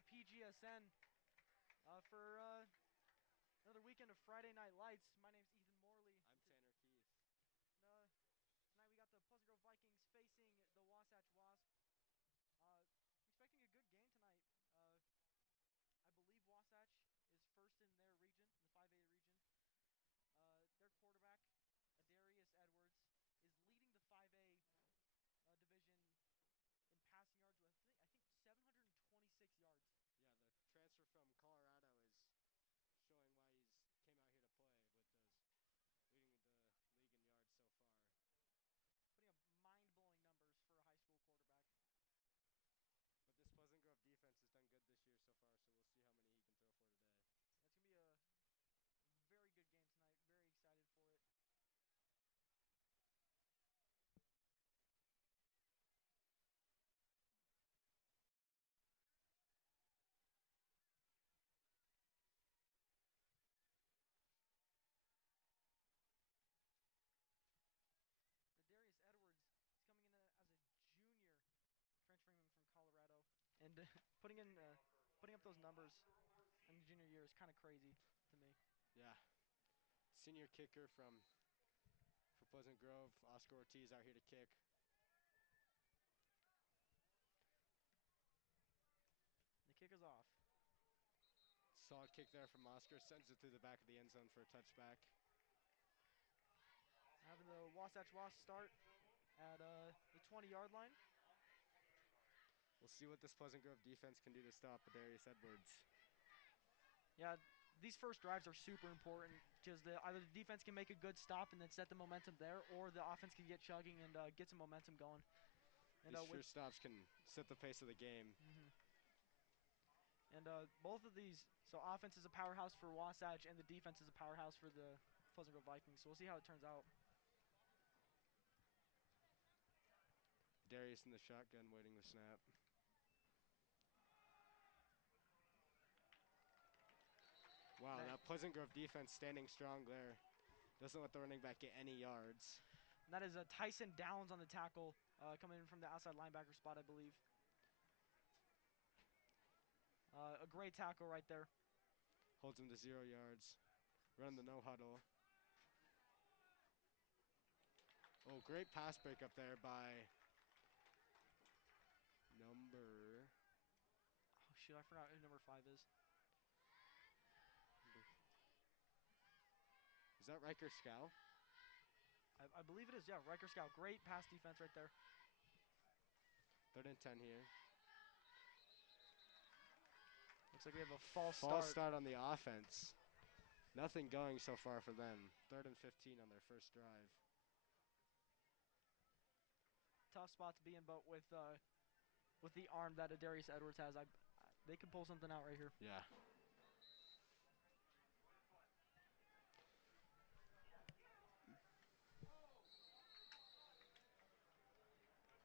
to PGSN for another weekend of Friday Night Lights. My name's Ethan Morley. I'm Tanner Keith. Tonight we got the Pleasant Grove Vikings facing the Wasatch Wasp. Expecting a good game tonight. I believe Wasatch is first in their region, in the 5A region. Their quarterback, Adarius Edwards, is leading the 5A division in passing yards with I think 726 yards. Yeah, the transfer from Colorado is showing why he's came out here to play with those leading the league in yards so far. Putting up mind-blowing numbers for a high school quarterback. But this Pleasant Grove defense has done good this year so far, so we'll see how many he can throw for today. It's going to be a very good game tonight. Very excited for it. Darius Edwards is coming in as a junior, transferring from Colorado, and putting up those numbers in the junior year is kind of crazy to me. Yeah, senior kicker for Pleasant Grove, Oscar Ortiz out here to kick. The kick is off. Solid kick there from Oscar, sends it through the back of the end zone for a touchback. Having the Wasatch Wasp start at the 20-yard line. We'll see what this Pleasant Grove defense can do to stop Adarius Edwards. Yeah, these first drives are super important because either the defense can make a good stop and then set the momentum there, or the offense can get chugging and get some momentum going. And, these sure stops can set the pace of the game. And both of these, so offense is a powerhouse for Wasatch, and the defense is a powerhouse for the Pleasant Grove Vikings. So we'll see how it turns out. Darius in the shotgun waiting the snap. Wow, that Pleasant Grove defense standing strong there. Doesn't let the running back get any yards. And that is Tyson Downs on the tackle, coming in from the outside linebacker spot, I believe. A great tackle right there. Holds him to 0 yards. Run the no huddle. Oh, great pass break up there by number... Oh, shoot, I forgot who number 5 is. Is that Riker Scow? I believe it is, yeah, Riker Scow. Great pass defense right there. 3rd and 10 here. Looks like we have a false start. False start on the offense. Nothing going so far for them. 3rd and 15 on their first drive. Tough spot to be in, but with the arm that Adarius Edwards has, they could pull something out right here. Yeah.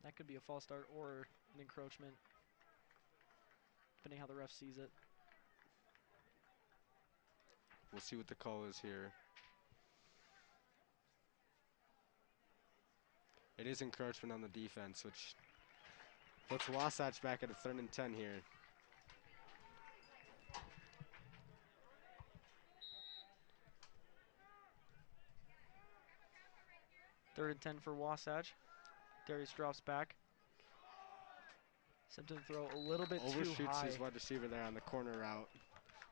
That could be a false start or an encroachment, depending how the ref sees it. We'll see what the call is here. It is encroachment on the defense, which puts Wasatch back at a 3rd and 10 here. Third and 10 for Wasatch. Darius drops back. Sent him to throw a little bit too high. Overshoots his wide receiver there on the corner route.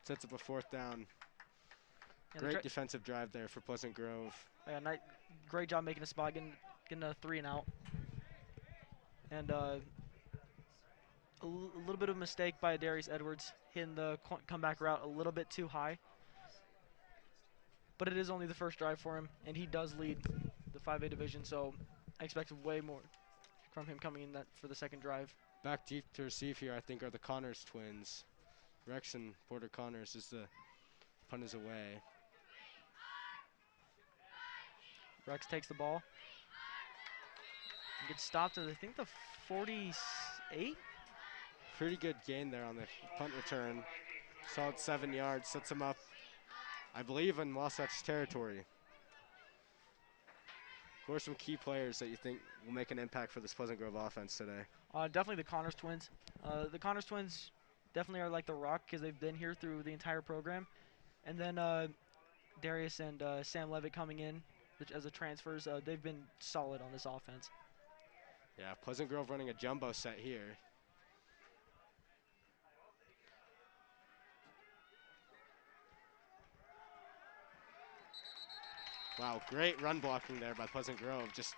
Sets up a 4th down. Yeah, great defensive drive there for Pleasant Grove. Yeah, great job making a spot, getting a 3 and out. And a little bit of a mistake by Darius Edwards, hitting the comeback route a little bit too high. But it is only the first drive for him, and he does lead the 5A division, so I expect way more from him coming in for the second drive. Back deep to receive here, I think, are the Connors twins. Rex and Porter Connors as the punt is away. Rex takes the ball. Gets stopped at, I think, the 48. Pretty good gain there on the punt return. Solid 7 yards. Sets him up, I believe, in Wasatch territory. Who are some key players that you think will make an impact for this Pleasant Grove offense today? Definitely the Connors twins. The Connors twins definitely are like the rock because they've been here through the entire program. And then Darius and Sam Levitt coming in as the transfers. They've been solid on this offense. Yeah, Pleasant Grove running a jumbo set here. Wow, great run blocking there by Pleasant Grove. Just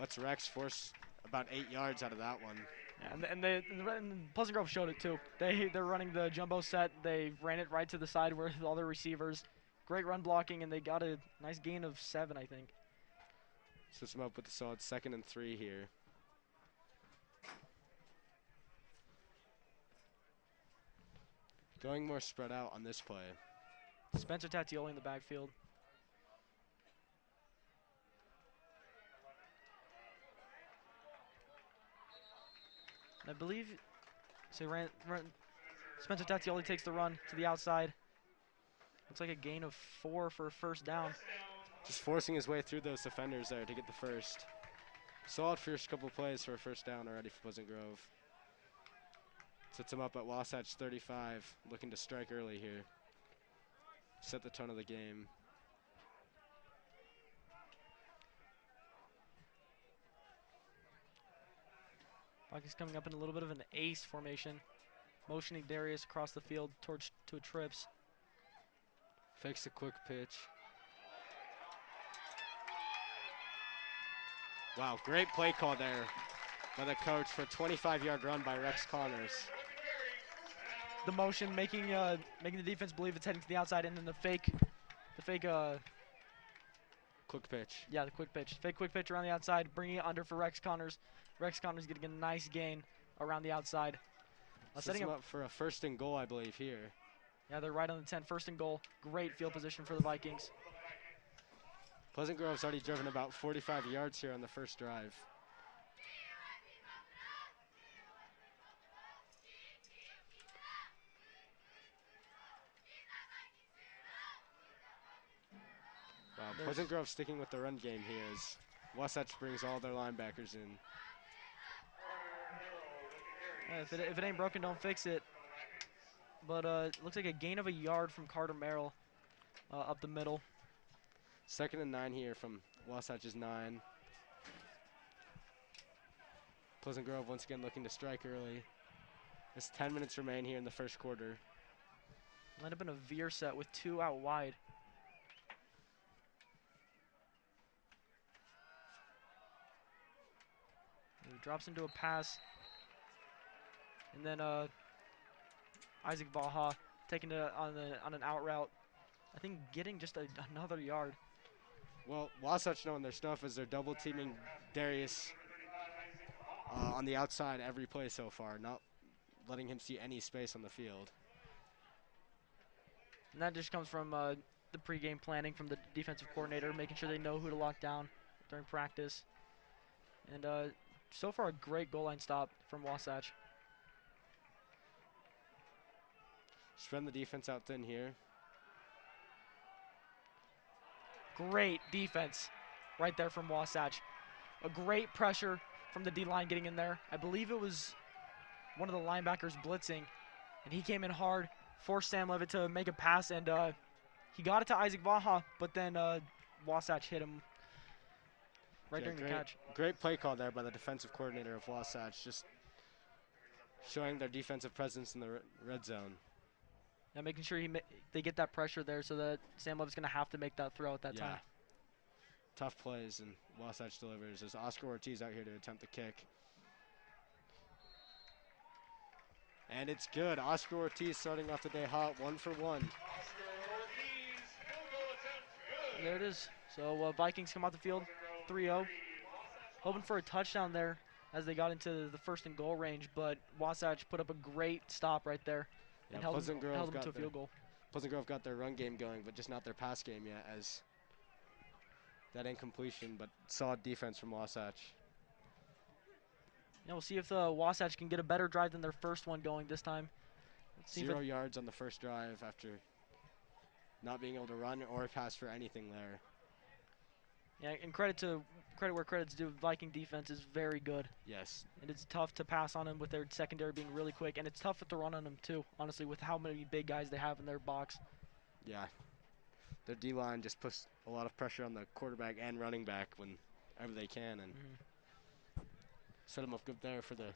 lets Rex force about 8 yards out of that one. And Pleasant Grove showed it too. They're running the jumbo set. They ran it right to the side with all their receivers. Great run blocking, and they got a nice gain of 7, I think. Sets them up with a solid 2nd and 3 here. Going more spread out on this play. Spencer Tattioli in the backfield. I believe so. Spencer Tattioli takes the run to the outside. Looks like a gain of 4 for a first down. Just forcing his way through those defenders there to get the first. Solid first couple plays for a first down already for Pleasant Grove. Sets him up at Wasatch 35, looking to strike early here. Set the tone of the game. Vikings coming up in a little bit of an ace formation, motioning Darius across the field towards to a trips. Fakes a quick pitch. Wow, great play call there by the coach for a 25-yard run by Rex Connors. The motion making the defense believe it's heading to the outside, and then the fake Quick pitch. yeah, the quick pitch around the outside, bringing it under for Rex Connors. Rex Connors getting a nice gain around the outside. Setting him up for a 1st and goal, I believe, here. Yeah, they're right on the 10, 1st and goal. Great field position for the Vikings. Pleasant Grove's already driven about 45 yards here on the first drive. Wow, Pleasant Grove sticking with the run game here as Wasatch brings all their linebackers in. Yeah, if it ain't broken, don't fix it. But it looks like a gain of a yard from Carter Merrill up the middle. 2nd and 9 here from Wasatch's 9. Pleasant Grove once again looking to strike early. There's 10 minutes remain here in the first quarter. Lined up in a veer set with 2 out wide. He drops into a pass. And then Isaac Baja taking it on an out route. I think getting just another yard. Well, Wasatch knowing their stuff as they're double teaming Darius on the outside every play so far, not letting him see any space on the field. And that just comes from the pregame planning from the defensive coordinator, making sure they know who to lock down during practice. And so far, a great goal line stop from Wasatch. Spreading the defense out thin here. Great defense right there from Wasatch. A great pressure from the D-line getting in there. I believe it was one of the linebackers blitzing, and he came in hard, forced Sam Levitt to make a pass, and he got it to Isaac Baja, but then Wasatch hit him right during the catch. Great play call there by the defensive coordinator of Wasatch, just showing their defensive presence in the red zone. Yeah, making sure they get that pressure there so that Sam Levitt's going to have to make that throw at that time. Tough plays, and Wasatch delivers as Oscar Ortiz out here to attempt the kick. And it's good. Oscar Ortiz starting off the day hot, 1 for 1. There it is. So Vikings come out the field, 3-0. Hoping for a touchdown there as they got into the 1st and goal range, but Wasatch put up a great stop right there and held them to a field goal. Pleasant Grove got their run game going, but just not their pass game yet, as that incompletion, but solid defense from Wasatch. Yeah, we'll see if the Wasatch can get a better drive than their first one going this time. 0 yards on the first drive after not being able to run or pass for anything there. Yeah, and credit to credit where credit's due. Viking defense is very good. Yes. And it's tough to pass on them with their secondary being really quick, and it's tough to run on them too. Honestly, with how many big guys they have in their box. Yeah. Their D-line just puts a lot of pressure on the quarterback and running back whenever they can, and set them up good there for the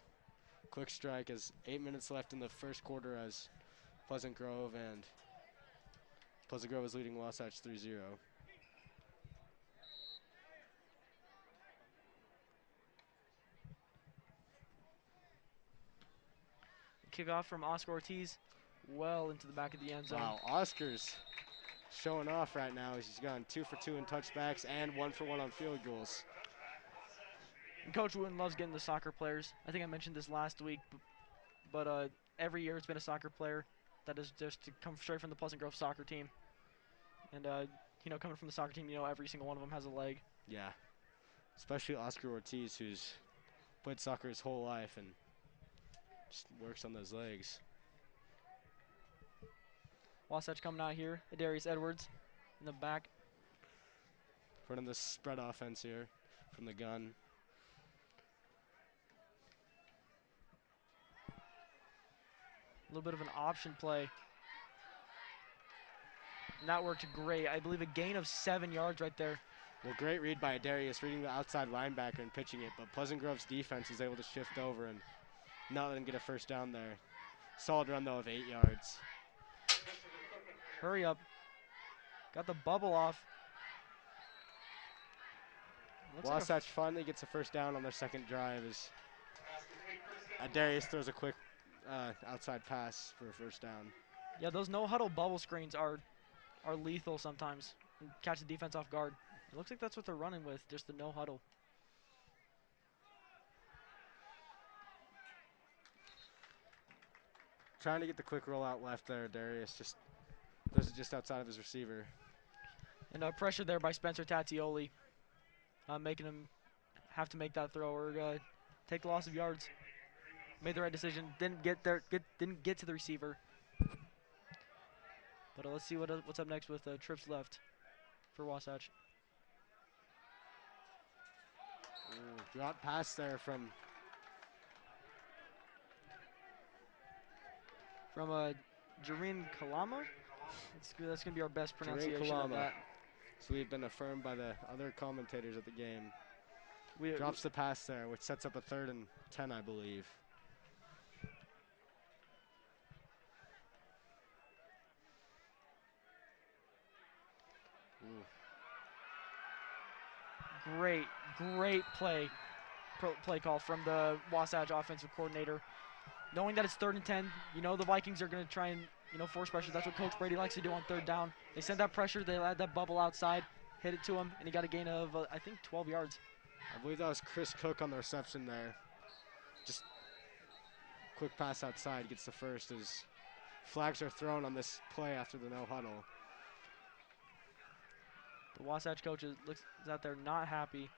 quick strike. As 8 minutes left in the first quarter, as Pleasant Grove is leading Wasatch 3-0. Kickoff from Oscar Ortiz, well into the back of the end zone. Wow, Oscar's showing off right now. He's gone 2 for 2 in touchbacks and 1 for 1 on field goals. And Coach Wooten loves getting the soccer players. I think I mentioned this last week, but every year it's been a soccer player that is just to come straight from the Pleasant Grove soccer team. And coming from the soccer team, every single one of them has a leg. Yeah, especially Oscar Ortiz, who's played soccer his whole life and just works on those legs. Wasatch coming out here. Adarius Edwards in the back. Running the spread offense here from the gun. A little bit of an option play. And that worked great. I believe a gain of 7 yards right there. Well, great read by Darius, reading the outside linebacker and pitching it, but Pleasant Grove's defense was able to shift over and not let him get a first down there. Solid run, though, of 8 yards. Hurry up. Got the bubble off. Wasatch finally gets a first down on their second drive as Darius throws a quick outside pass for a first down. Yeah, those no-huddle bubble screens are lethal sometimes. And catch the defense off guard. It looks like that's what they're running with, just the no-huddle. Trying to get the quick rollout left there, Darius just does it just outside of his receiver. And pressure there by Spencer Tatioli, making him have to make that throw or take the loss of yards. Made the right decision. Didn't get to the receiver. But let's see what's up next with trips left for Wasatch. Ooh, drop pass there from Jareen Kalama. That's going to be our best pronunciation of that. So we've been affirmed by the other commentators at the game. Drops the pass there, which sets up a 3rd and 10, I believe. Ooh. Great play call from the Wasatch offensive coordinator. Knowing that it's 3rd and 10, the Vikings are going to try and force pressure. That's what Coach Brady likes to do on 3rd down. They send that pressure, they add that bubble outside, hit it to him, and he got a gain of I think 12 yards. I believe that was Chris Cook on the reception there. Just quick pass outside, gets the first as flags are thrown on this play after the no huddle. The Wasatch coach is out there not happy.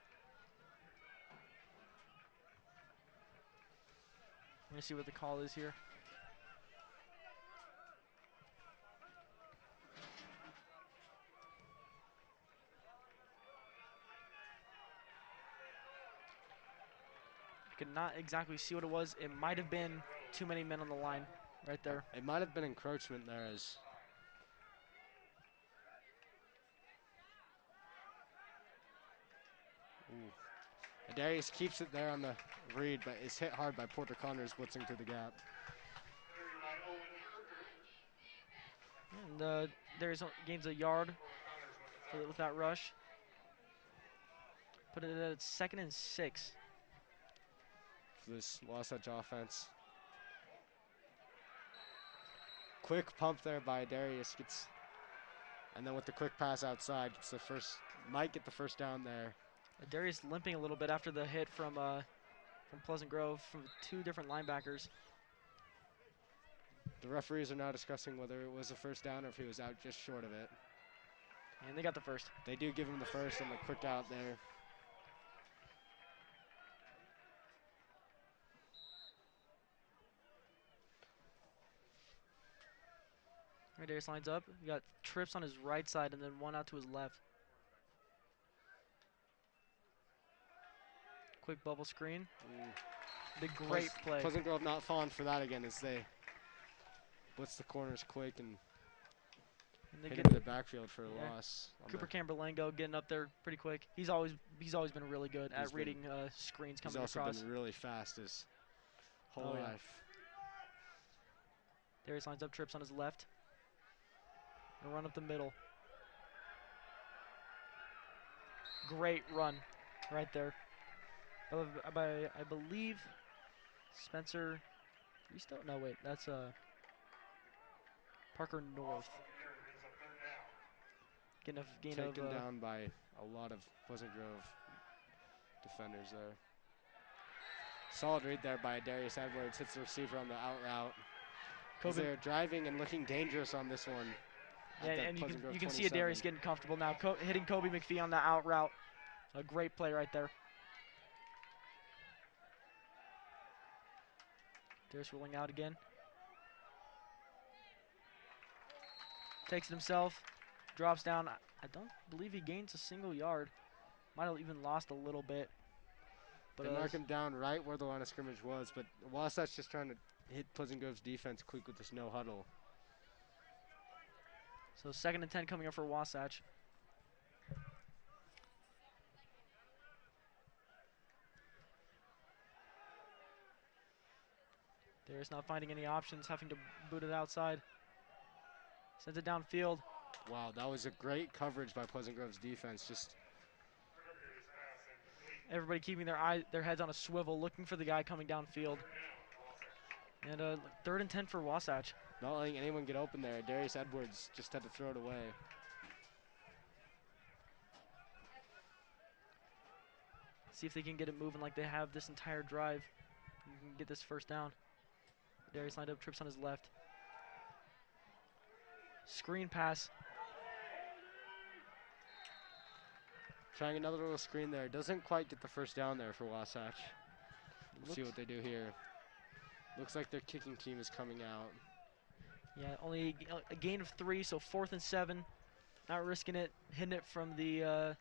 Let me see what the call is here. Could not exactly see what it was. It might have been too many men on the line right there. It might have been encroachment there as Darius keeps it there on the read, but is hit hard by Porter Connors blitzing through the gap. And Darius gains a yard with that rush. Put it at 2nd and 6. For this Wasatch offense. Quick pump there by Darius, and then with the quick pass outside, might get the first down there. Darius limping a little bit after the hit from Pleasant Grove from 2 different linebackers. The referees are now discussing whether it was a first down or if he was out just short of it. And they got the first. They do give him the first and the quick out there. Right, Darius lines up. He got trips on his right side and then one out to his left. quick bubble screen. The Pleas- great play. Pleasant Grove not falling for that again as they blitz the corners quick and And they hit get into the backfield for a yeah. loss. on Cooper the- Camberlango getting up there pretty quick. He's always been really good He's at reading screens He's coming also across. been really fast his whole Oh, yeah. life. Darius lines up, trips on his left. And run up the middle. Great run right there. I believe Spencer Risto? No, wait, that's Parker North. Getting a gain of Taken down by a lot of Pleasant Grove defenders there. Solid read there by Darius Edwards. Hits the receiver on the out route. Kobe. They're driving and looking dangerous on this one. Yeah, at the and Pleasant Grove you can see a 27. Darius getting comfortable now, hitting Kobe McPhee on the out route. A great play right there. Darius rolling out again. Takes it himself, drops down. I don't believe he gains a single yard. Might have even lost a little bit. But They mark him down right where the line of scrimmage was, but Wasatch just trying to hit Pleasant Grove's defense quick with this no huddle. so 2nd and 10 coming up for Wasatch. Darius not finding any options, having to boot it outside. Sends it downfield. Wow, that was a great coverage by Pleasant Grove's defense. Just Everybody keeping their heads on a swivel, looking for the guy coming downfield. And 3rd and 10 for Wasatch. not letting anyone get open there. Darius Edwards just had to throw it away. See if they can get it moving like they have this entire drive. You can get this first down. Darius lined up, trips on his left. Screen pass. Trying another little screen there. Doesn't quite get the first down there for Wasatch. Let's see what they do here. Looks like their kicking team is coming out. Yeah, only a gain of 3, so 4th and 7. Not risking it, hitting it from the.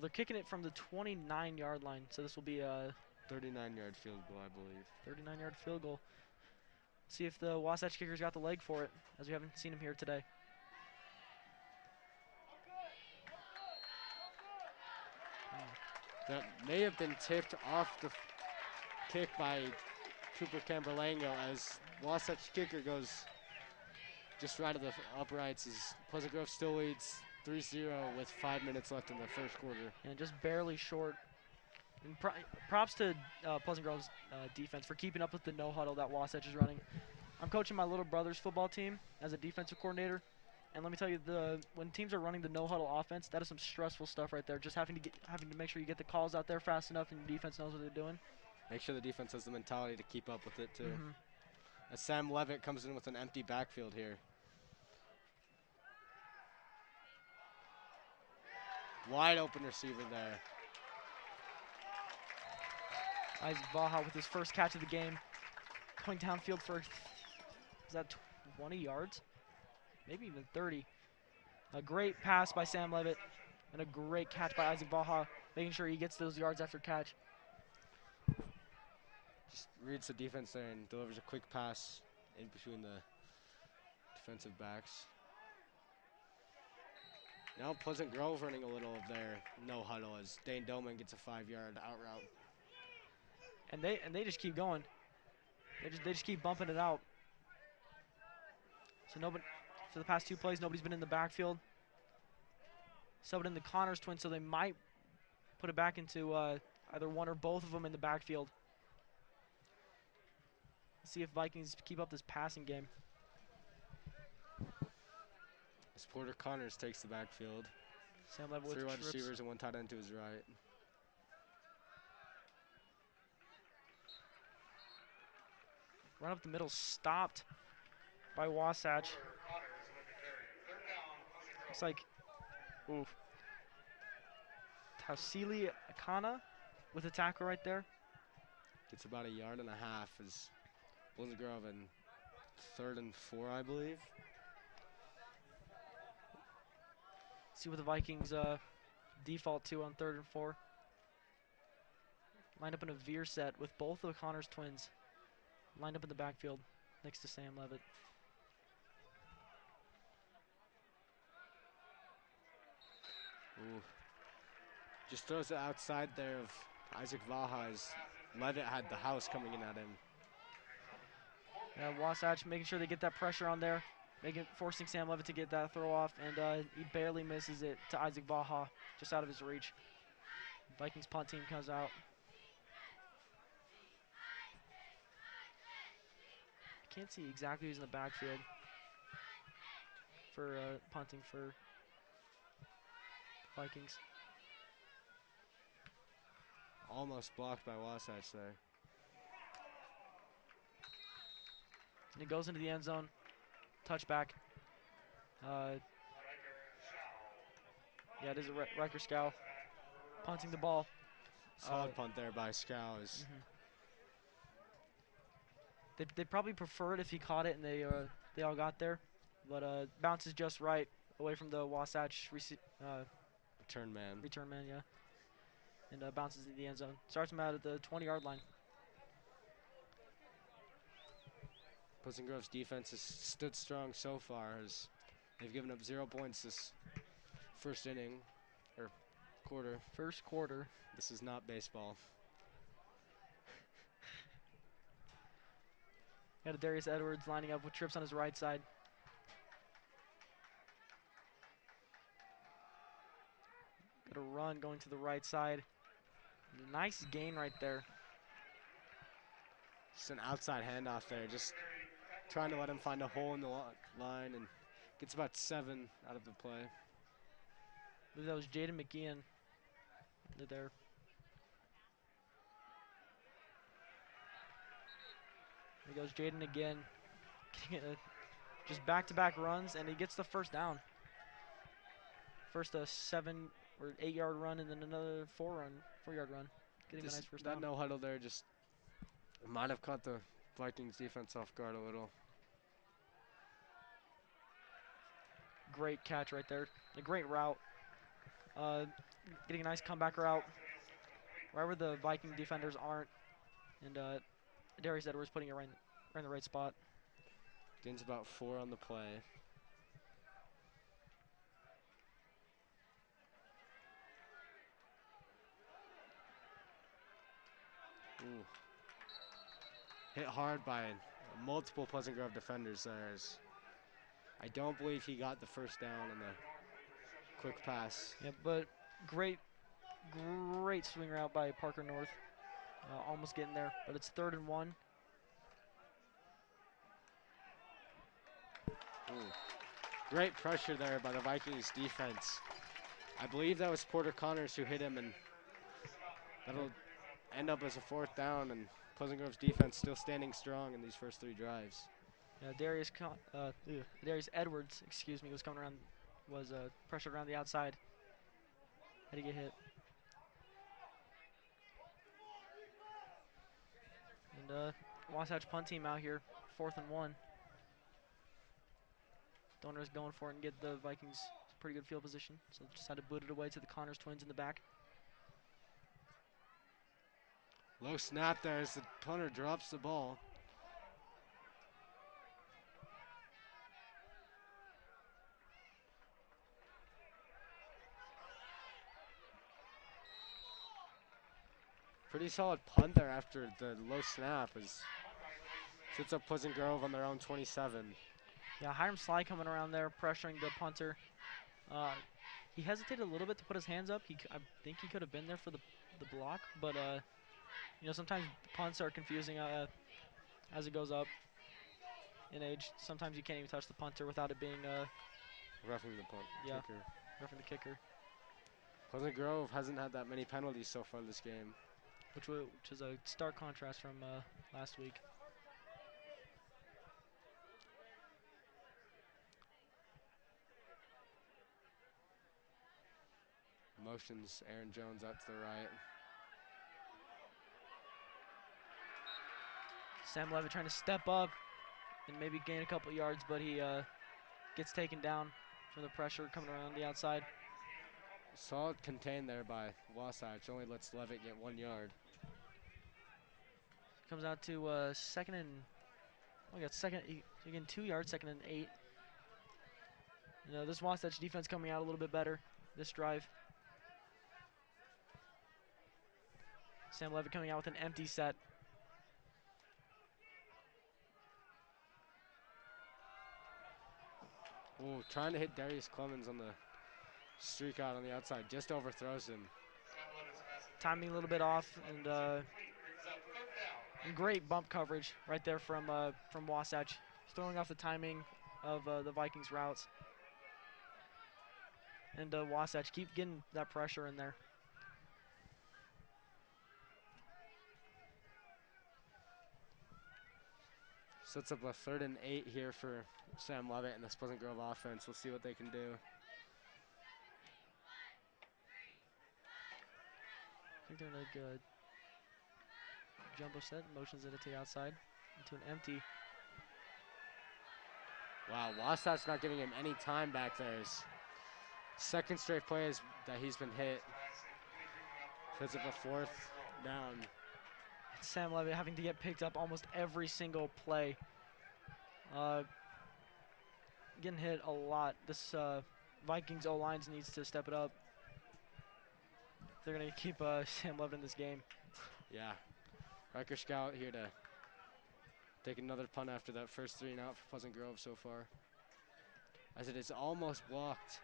They're kicking it from the 29-yard line, so this will be a 39-yard field goal, I believe. 39-yard field goal. See if the Wasatch kicker's got the leg for it, as we haven't seen him here today. That may have been tipped off the kick by Cooper Camberlango as Wasatch kicker goes just right of the uprights as Pleasant Grove still leads 3-0 with 5 minutes left in the first quarter. And just barely short. And props to Pleasant Grove's defense for keeping up with the no huddle that Wasatch is running. I'm coaching my little brother's football team as a defensive coordinator, and let me tell you, when teams are running the no huddle offense, that is some stressful stuff right there. Just having to make sure you get the calls out there fast enough, and your defense knows what they're doing. Make sure the defense has the mentality to keep up with it too. Mm-hmm. As Sam Levitt comes in with an empty backfield here. Wide open receiver there. Isaac Baja with his first catch of the game, going downfield for, is that 20 yards? Maybe even 30. A great pass by Sam Levitt, and a great catch by Isaac Baja, making sure he gets those yards after catch. Just reads the defense there and delivers a quick pass in between the defensive backs. Now Pleasant Grove running a little of their no huddle as Dane Doman gets a 5-yard out route. And they just keep going. They just keep bumping it out. So nobody, for the past 2 plays, nobody's been in the backfield. Subbed in the Connors twins, so they might put it back into either one or both of them in the backfield. See if Vikings keep up this passing game. As Porter Connors takes the backfield. Sam Levitt with 3 wide trips. receivers and 1 tight end to his right. Run up the middle, stopped by Wasatch. Looks like, oof. Tausili Akana with a tackle right there. Gets about 1.5 yards as Pleasant Grove in 3rd and 4, I believe. See what the Vikings default to on 3rd and 4. lined up in a veer set with both of Connor's twins lined up in the backfield next to Sam Levitt. Ooh. Just throws it outside there of Isaac Vaha's. Levitt had the house coming in at him. Wasatch making sure they get that pressure on there, forcing Sam Levitt to get that throw off, and he barely misses it to Isaac Vaha, just out of his reach. Vikings punt team comes out. I can't see exactly who's in the backfield for punting for Vikings. Almost blocked by Wasatch there. And it goes into the end zone. Touchback. Yeah, it is a Riker Scow punting the ball. Solid punt there by Scows. They probably prefer it if he caught it and they all got there, but bounces just right away from the Wasatch Return man. Yeah, and bounces in the end zone. Starts him out at the 20-yard line. Pleasant Grove's defense has stood strong so far as they've given up 0 points this first inning, or quarter. First quarter. This is not baseball. Got a Darius Edwards lining up with trips on his right side. Got a run going to the right side. Nice gain right there. Just an outside handoff there, just trying to let him find a hole in the line, and gets about 7 out of the play. I believe that was Jaden McGeehan there. There goes Jaden again. Just back-to-back runs, and he gets the first down. First a 7 or 8 yard run, and then another 4-yard run. Getting a nice first down. That no huddle there just might have caught the Vikings defense off guard a little. Great catch right there. A great route. Getting a nice comeback route wherever the Viking defenders aren't, and Darius Edwards putting it right in the right spot. Gains about 4 on the play. Ooh. Hit hard by multiple Pleasant Grove defenders there. I don't believe he got the first down on the quick pass. Yeah, but great swing route by Parker North. Almost getting there, but it's 3rd and 1. Ooh. Great pressure there by the Vikings defense. I believe that was Porter Connors who hit him, and that'll end up as a 4th down, and Pleasant Grove's defense still standing strong in these first 3 drives. Darius Edwards, was coming around, was pressured around the outside. Had to get hit. And Wasatch punt team out here, 4th and 1. Donors going for it and get the Vikings pretty good field position, so just had to boot it away to the Connors twins in the back. Low snap there as the punter drops the ball. Pretty solid punt there after the low snap as sits up Pleasant Grove on their own 27. Yeah, Hiram Sly coming around there, pressuring the punter. He hesitated a little bit to put his hands up. I think he could have been there for the block, but sometimes punts are confusing as it goes up in age. Sometimes you can't even touch the punter without it being roughing the kicker. Roughing the kicker. Pleasant Grove hasn't had that many penalties so far this game, which is a stark contrast from last week. Motions Aaron Jones out to the right. Sam Levitt trying to step up and maybe gain a couple yards, but he gets taken down from the pressure coming around the outside. Solid contained there by Wasatch. Only lets Levitt get 1 yard. Comes out to second and we got again 2 yards, second and 8. You know, this Wasatch defense coming out a little bit better this drive. Sam Levitt coming out with an empty set. Ooh, trying to hit Darius Clemens on the streak out on the outside, just overthrows him. Timing a little bit off, and great bump coverage right there from Wasatch, throwing off the timing of the Vikings routes. And Wasatch keep getting that pressure in there. Sets up a 3rd and 8 here for Sam Levitt and this Pleasant Grove offense. We'll see what they can do. I think they're in a good jumbo set, motions it to the outside, into an empty. Wow, Wasatch not giving him any time back there. His second straight play is that he's been hit. Sets up a 4th down. Sam Levitt having to get picked up almost every single play. Getting hit a lot. This Vikings O-lines needs to step it up. They're going to keep Sam Levitt in this game. Yeah. Riker Scout here to take another punt after that first 3 and out for Pleasant Grove so far. As it is almost blocked.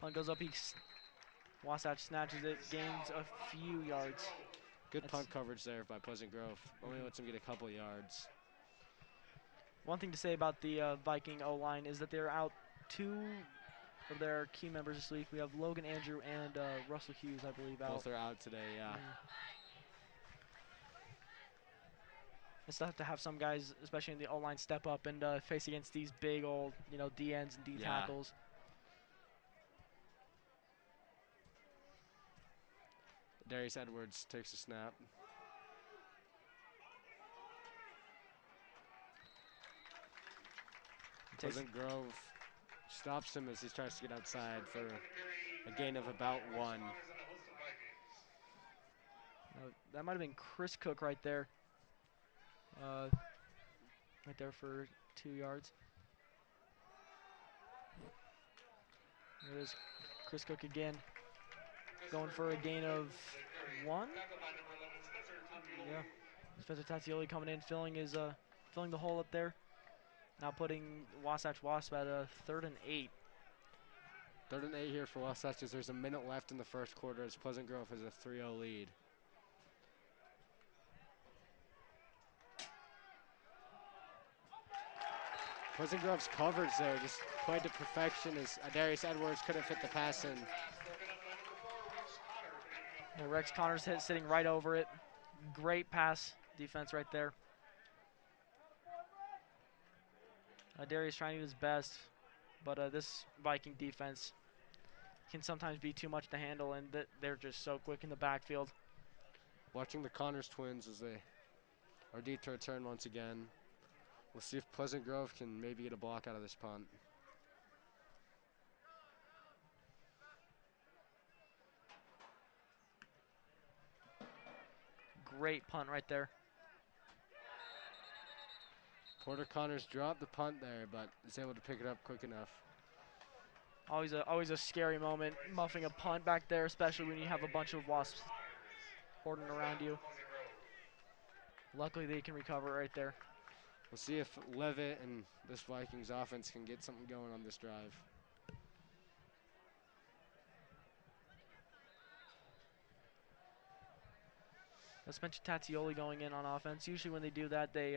Punt goes up. Wasatch snatches it, gains a few yards. Good punt coverage there by Pleasant Grove. Only lets him get a couple yards. One thing to say about the Viking O-line is that they're out 2 of their key members this week. We have Logan Andrew and Russell Hughes, I believe, out. Both are out today, yeah. It's tough to have some guys, especially in the O-line, step up and face against these big old, D ends and D tackles. Darius Edwards takes a snap. Pleasant Grove stops him as he tries to get outside for a gain of about 1. That might have been Chris Cook right there. Right there for 2 yards. There is Chris Cook again. Going for a gain of 1. Yeah. Spencer Tazzioli coming in, filling the hole up there. Now putting Wasatch Wasp at a 3rd and 8. 3rd and 8 here for Wasatch as there's a minute left in the first quarter as Pleasant Grove has a 3-0 lead. Pleasant Grove's coverage there just played to perfection as Darius Edwards couldn't fit the pass in. Well, Rex Connors sitting right over it. Great pass defense right there. Darius trying to do his best, but this Viking defense can sometimes be too much to handle, and they're just so quick in the backfield. Watching the Connors twins as they are deep to return once again. We'll see if Pleasant Grove can maybe get a block out of this punt. Great punt right there. Porter Connors dropped the punt there, but is able to pick it up quick enough. Always a scary moment, muffing a punt back there, especially when you have a bunch of Wasps hoarding around you. Luckily, they can recover right there. We'll see if Levitt and this Vikings offense can get something going on this drive. That's Spencer Tazzioli going in on offense. Usually when they do that, they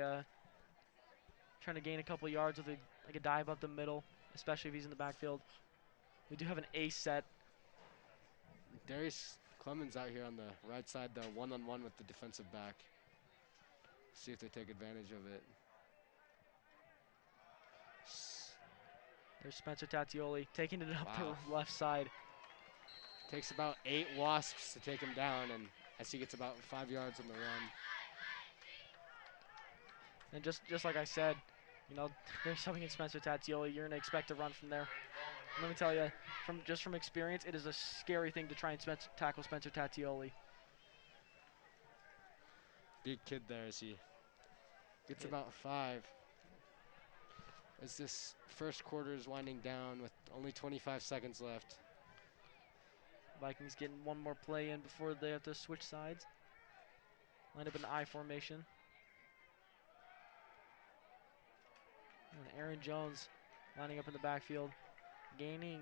trying to gain a couple yards with a dive up the middle, especially if he's in the backfield. We do have an ace set. Darius Clemens out here on the right side, though, one-on-one with the defensive back. See if they take advantage of it. There's Spencer Tazzioli taking it up the left side. Takes about 8 Wasps to take him down, and as he gets about 5 yards on the run. And just like I said, there's something in Spencer Tazzioli. You're going to expect a run from there. let me tell you, from experience, it is a scary thing to try and tackle Spencer Tattioli. Big kid there as he gets It- about 5. As this first quarter is winding down with only 25 seconds left. Vikings getting one more play in before they have to switch sides. Line up in I formation. And Aaron Jones lining up in the backfield, gaining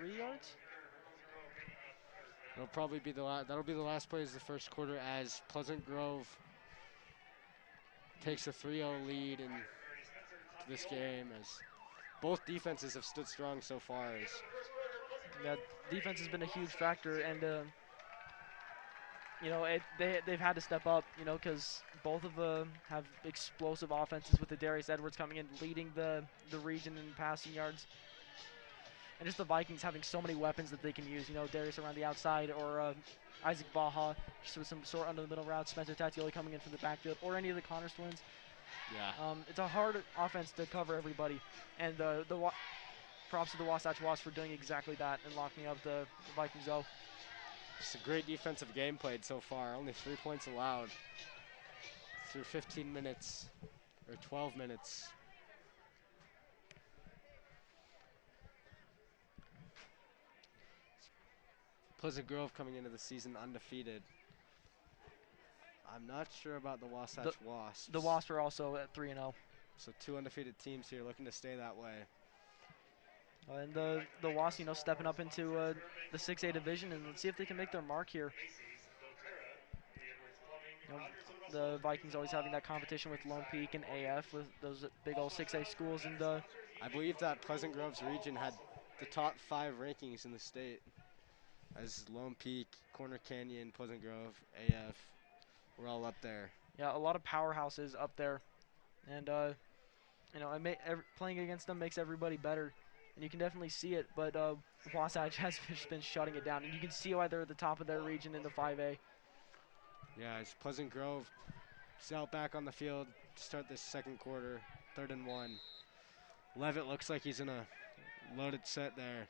3 yards. It'll probably be that'll be the last play of the first quarter as Pleasant Grove takes a 3-0 lead in this game as both defenses have stood strong so far. Yeah, defense has been a huge factor, and they've had to step up, because both of them have explosive offenses with the Darius Edwards coming in, leading the region in passing yards. And just the Vikings having so many weapons that they can use. Darius around the outside, or Isaac Baja just with some short under the middle routes. Spencer Tattioli coming in from the backfield, or any of the Connors twins. Yeah. It's a hard offense to cover everybody, and props to the Wasatch Wasps for doing exactly that and locking up the Vikings. Just a great defensive game played so far. Only 3 points allowed through 15 minutes or 12 minutes. Pleasant Grove coming into the season undefeated. I'm not sure about the Wasatch Wasps. The Wasps are also at 3-0. So 2 undefeated teams here looking to stay that way. And the Wasps, stepping up into the 6A division, and let's see if they can make their mark here. The Vikings always having that competition with Lone Peak and AF, with those big old 6A schools. And I believe that Pleasant Grove's region had the top 5 rankings in the state, as Lone Peak, Corner Canyon, Pleasant Grove, AF, we're all up there. Yeah, a lot of powerhouses up there, and playing against them makes everybody better, and you can definitely see it. But Wasatch has just been shutting it down, and you can see why they're at the top of their region in the 5A. Yeah, it's Pleasant Grove out back on the field to start this second quarter, 3rd and 1. Levitt looks like he's in a loaded set there.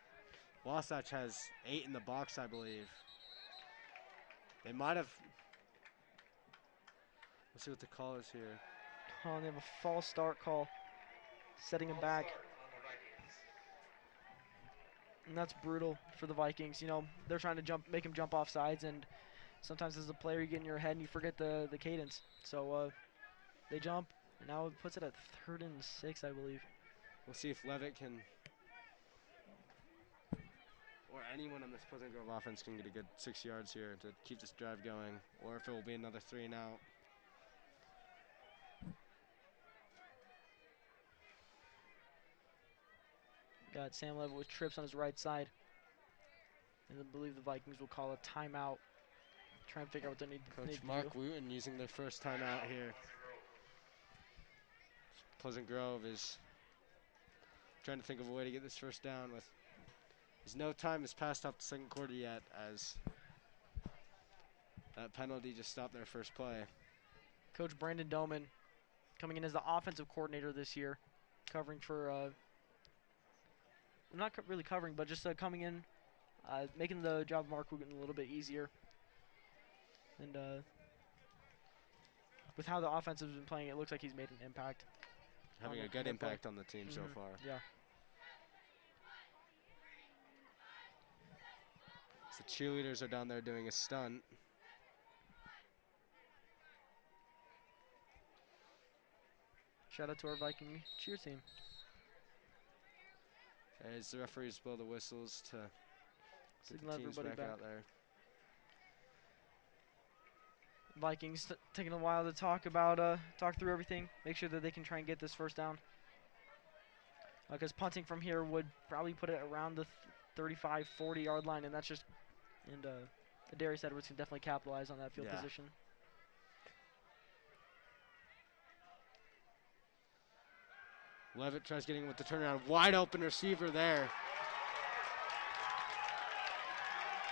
Wasatch has 8 in the box, I believe. They might have. Let's see what the call is here. Oh, they have a false start call, setting him back. And that's brutal for the Vikings. They're trying to make him jump off sides, and sometimes as a player you get in your head and you forget the cadence. So they jump, and now it puts it at 3rd and 6, I believe. We'll see if Levitt can, or anyone on this Pleasant Grove offense can get a good 6 yards here to keep this drive going, or if it will be another 3 and out. Got Sam Levitt with trips on his right side. And I believe the Vikings will call a timeout. Try and figure out what they need Coach to Mark do. Wooten using their first timeout here. Pleasant Grove is trying to think of a way to get this first down with. There's no time has passed off the second quarter yet, as that penalty just stopped their first play. Coach Brandon Doman coming in as the offensive coordinator this year, covering for, not really covering, but just coming in, making the job of Mark Wooten a little bit easier. And with how the offense has been playing, it looks like he's made an impact. Having a good impact on the team so far. Yeah. So the cheerleaders are down there doing a stunt. Shout out to our Viking cheer team. As the referees blow the whistles to Signal get the teams everybody back back out there. Vikings taking a while to talk through everything, make sure that they can try and get this first down. Because punting from here would probably put it around the 35, 40-yard line, and that's just, and Darius Edwards can definitely capitalize on that field position. Levitt tries getting with the turnaround. Wide open receiver there.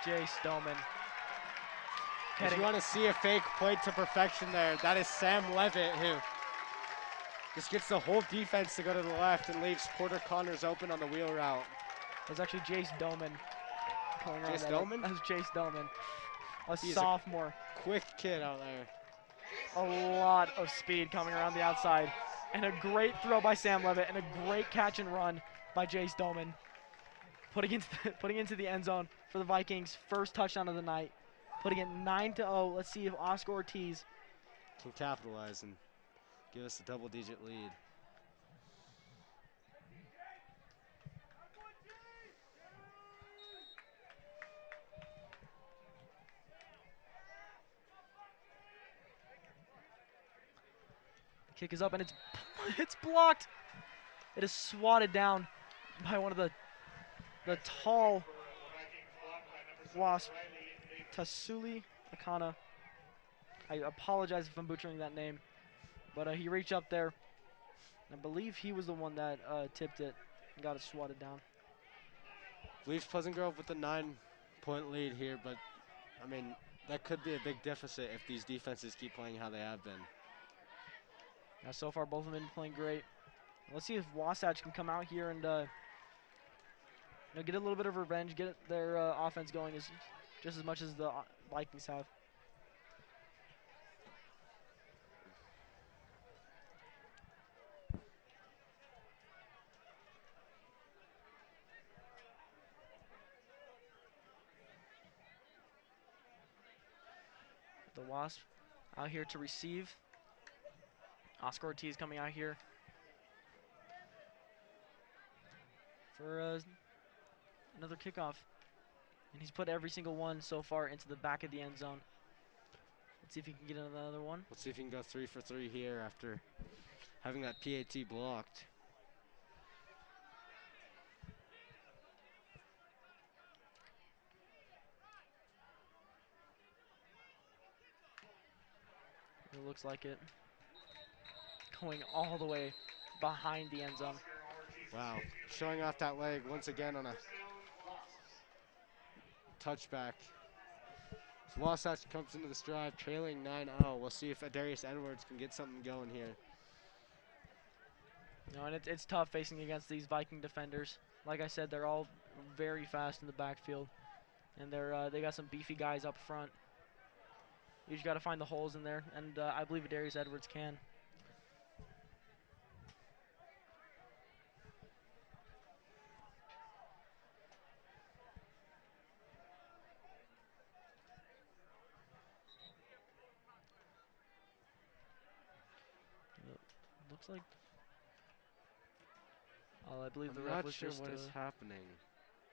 Jace Doman. If you want to see a fake play to perfection there, that is Sam Levitt, who just gets the whole defense to go to the left and leaves Porter Connors open on the wheel route. It was actually Jace Doman going around Jace that. Doman? That was Jace Doman, a He's sophomore. a quick kid out there. A lot of speed coming around the outside. And a great throw by Sam Levitt and a great catch and run by Jace Doman. Putting into the end zone for the Vikings' first touchdown of the night. Putting it 9-0. Let's see if Oscar Ortiz Can capitalize and give us a double-digit lead. kick is up and it's blocked. It is swatted down by one of the tall Wasp, Tasuli Akana. I apologize if I'm butchering that name, but he reached up there. I believe he was the one that tipped it and got it swatted down. Leafs Pleasant Grove with a 9-point lead here, but I mean that could be a big deficit if these defenses keep playing how they have been. Now, so far, both of them been playing great. Let's see if Wasatch can come out here and get a little bit of revenge, get their offense going just as much as the Vikings have. The Wasp out here to receive. Oscar Ortiz coming out here for another kickoff. And he's put every single one so far into the back of the end zone. Let's see if he can get another one. Let's see if he can go 3 for 3 here after having that PAT blocked. It looks like it. Going all the way behind the end zone. Wow, showing off that leg once again on a touchback. So Wasatch comes into this drive trailing 9-0. We'll see if Darius Edwards can get something going here. And it's tough facing against these Viking defenders. Like I said, they're all very fast in the backfield, and they got some beefy guys up front. You just got to find the holes in there, and I believe Darius Edwards can. Looks like. I believe the ref was sure just what is happening.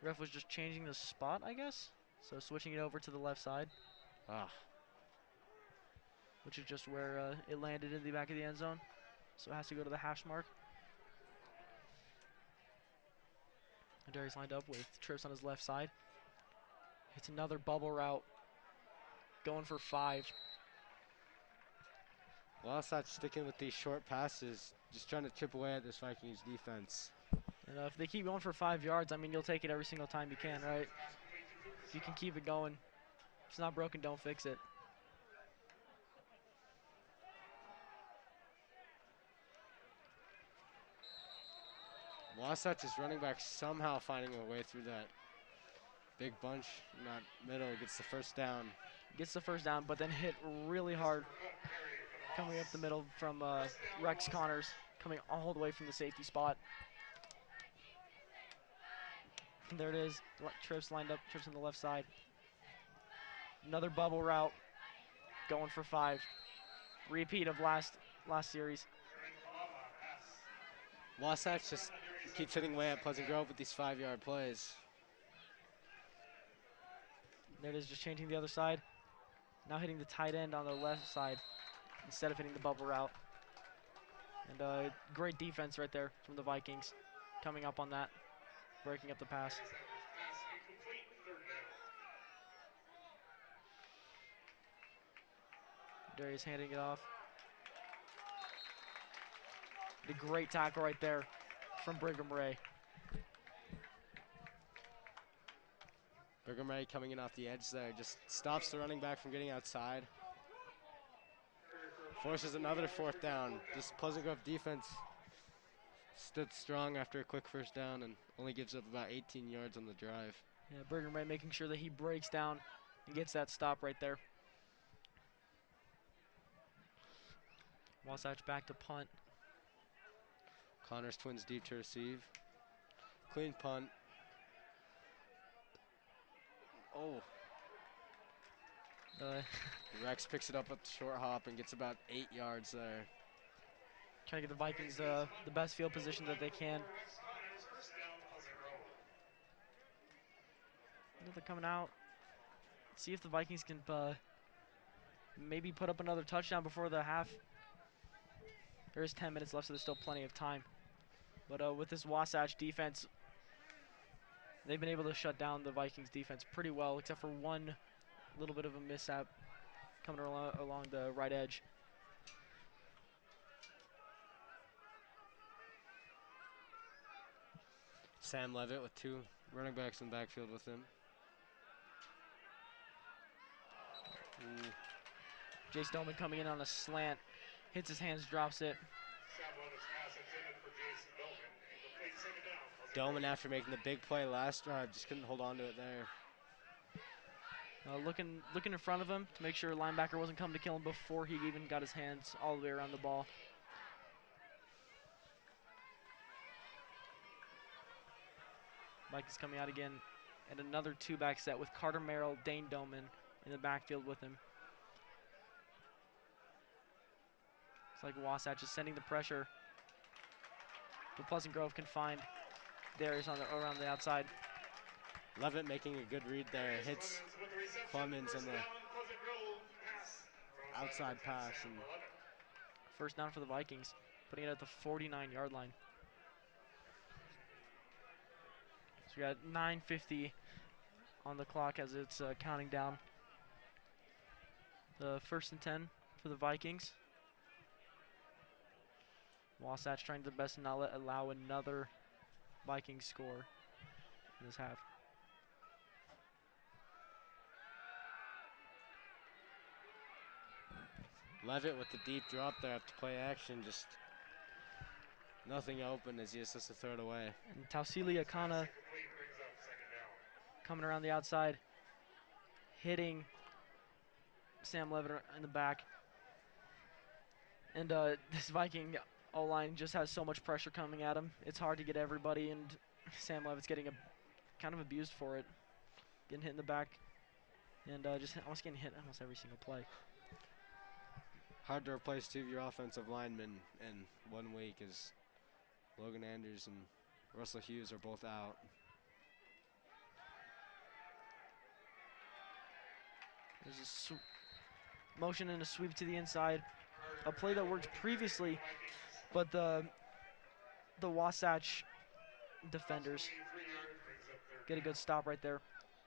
Ref was just changing the spot, I guess. So switching it over to the left side, which is just where it landed in the back of the end zone. So it has to go to the hash mark. And Darius lined up with trips on his left side. It's another bubble route. Going for 5. Wasatch sticking with these short passes, just trying to chip away at this Vikings defense. And if they keep going for 5 yards, I mean, you'll take it every single time you can, right? If you can keep it going. If it's not broken, don't fix it. Wasatch's running back somehow finding a way through that big bunch in that middle, gets the first down. Gets the first down, but then hit really hard coming up the middle from Rex Connors, coming all the way from the safety spot. And there it is. Trips lined up, Trips on the left side. Another bubble route, going for 5. Repeat of last series. Wasatch just keeps hitting away at Pleasant Grove with these 5-yard plays. There it is, just changing the other side. Now hitting the tight end on the left side instead of hitting the bubble route. And great defense right there from the Vikings, coming up on that, breaking up the pass. Darius handing it off. The great tackle right there from Brigham Ray. Brigham Ray coming in off the edge there, just stops the running back from getting outside. Forces another 4th down. This Pleasant Grove defense Stood strong after a quick first down and only gives up about 18 yards on the drive. Yeah, Brigham Ray making sure that he breaks down and gets that stop right there. Wasatch back to punt. Connors Twins deep to receive. Clean punt. Oh. Rex picks it up with the short hop and gets about 8 yards there. Trying to get the Vikings the best field position that they can. They're coming out. See if the Vikings can maybe put up another touchdown before the half. There is 10 minutes left, so there's still plenty of time. But with this Wasatch defense, they've been able to shut down the Vikings defense pretty well, except for one little bit of a mishap coming along the right edge. Sam Levitt with 2 running backs in the backfield with him. Ooh. Jace Doman coming in on a slant, hits his hands, drops it. Doman, after making the big play last drive, just couldn't hold on to it there. Looking in front of him to make sure linebacker wasn't coming to kill him before he even got his hands all the way around the ball. Vikings coming out again, and another 2-back set with Carter Merrill, Dane Doman in the backfield with him. It's like Wasatch is sending the pressure. But Pleasant Grove can find Darius around the outside. Levitt making a good read there. Hits Clemens on the outside pass. And first down for the Vikings, putting it at the 49-yard line. So we got 9:50 on the clock as it's counting down. The 1st and 10 for the Vikings. Wasatch trying their best to not allow another Viking score in this half. Levitt with the deep drop there after play action, just nothing open as he has to throw it away. And Tausili Akana coming around the outside, hitting Sam Levitt in the back. And this Viking O-line just has so much pressure coming at him. It's hard to get everybody, and Sam Levitt's getting kind of abused for it. Getting hit in the back, and just almost getting hit almost every single play. Hard to replace 2 of your offensive linemen in 1 week as Logan Andrews and Russell Hughes are both out. There's a motion and a sweep to the inside. A play that worked previously, but the Wasatch defenders get a good stop right there.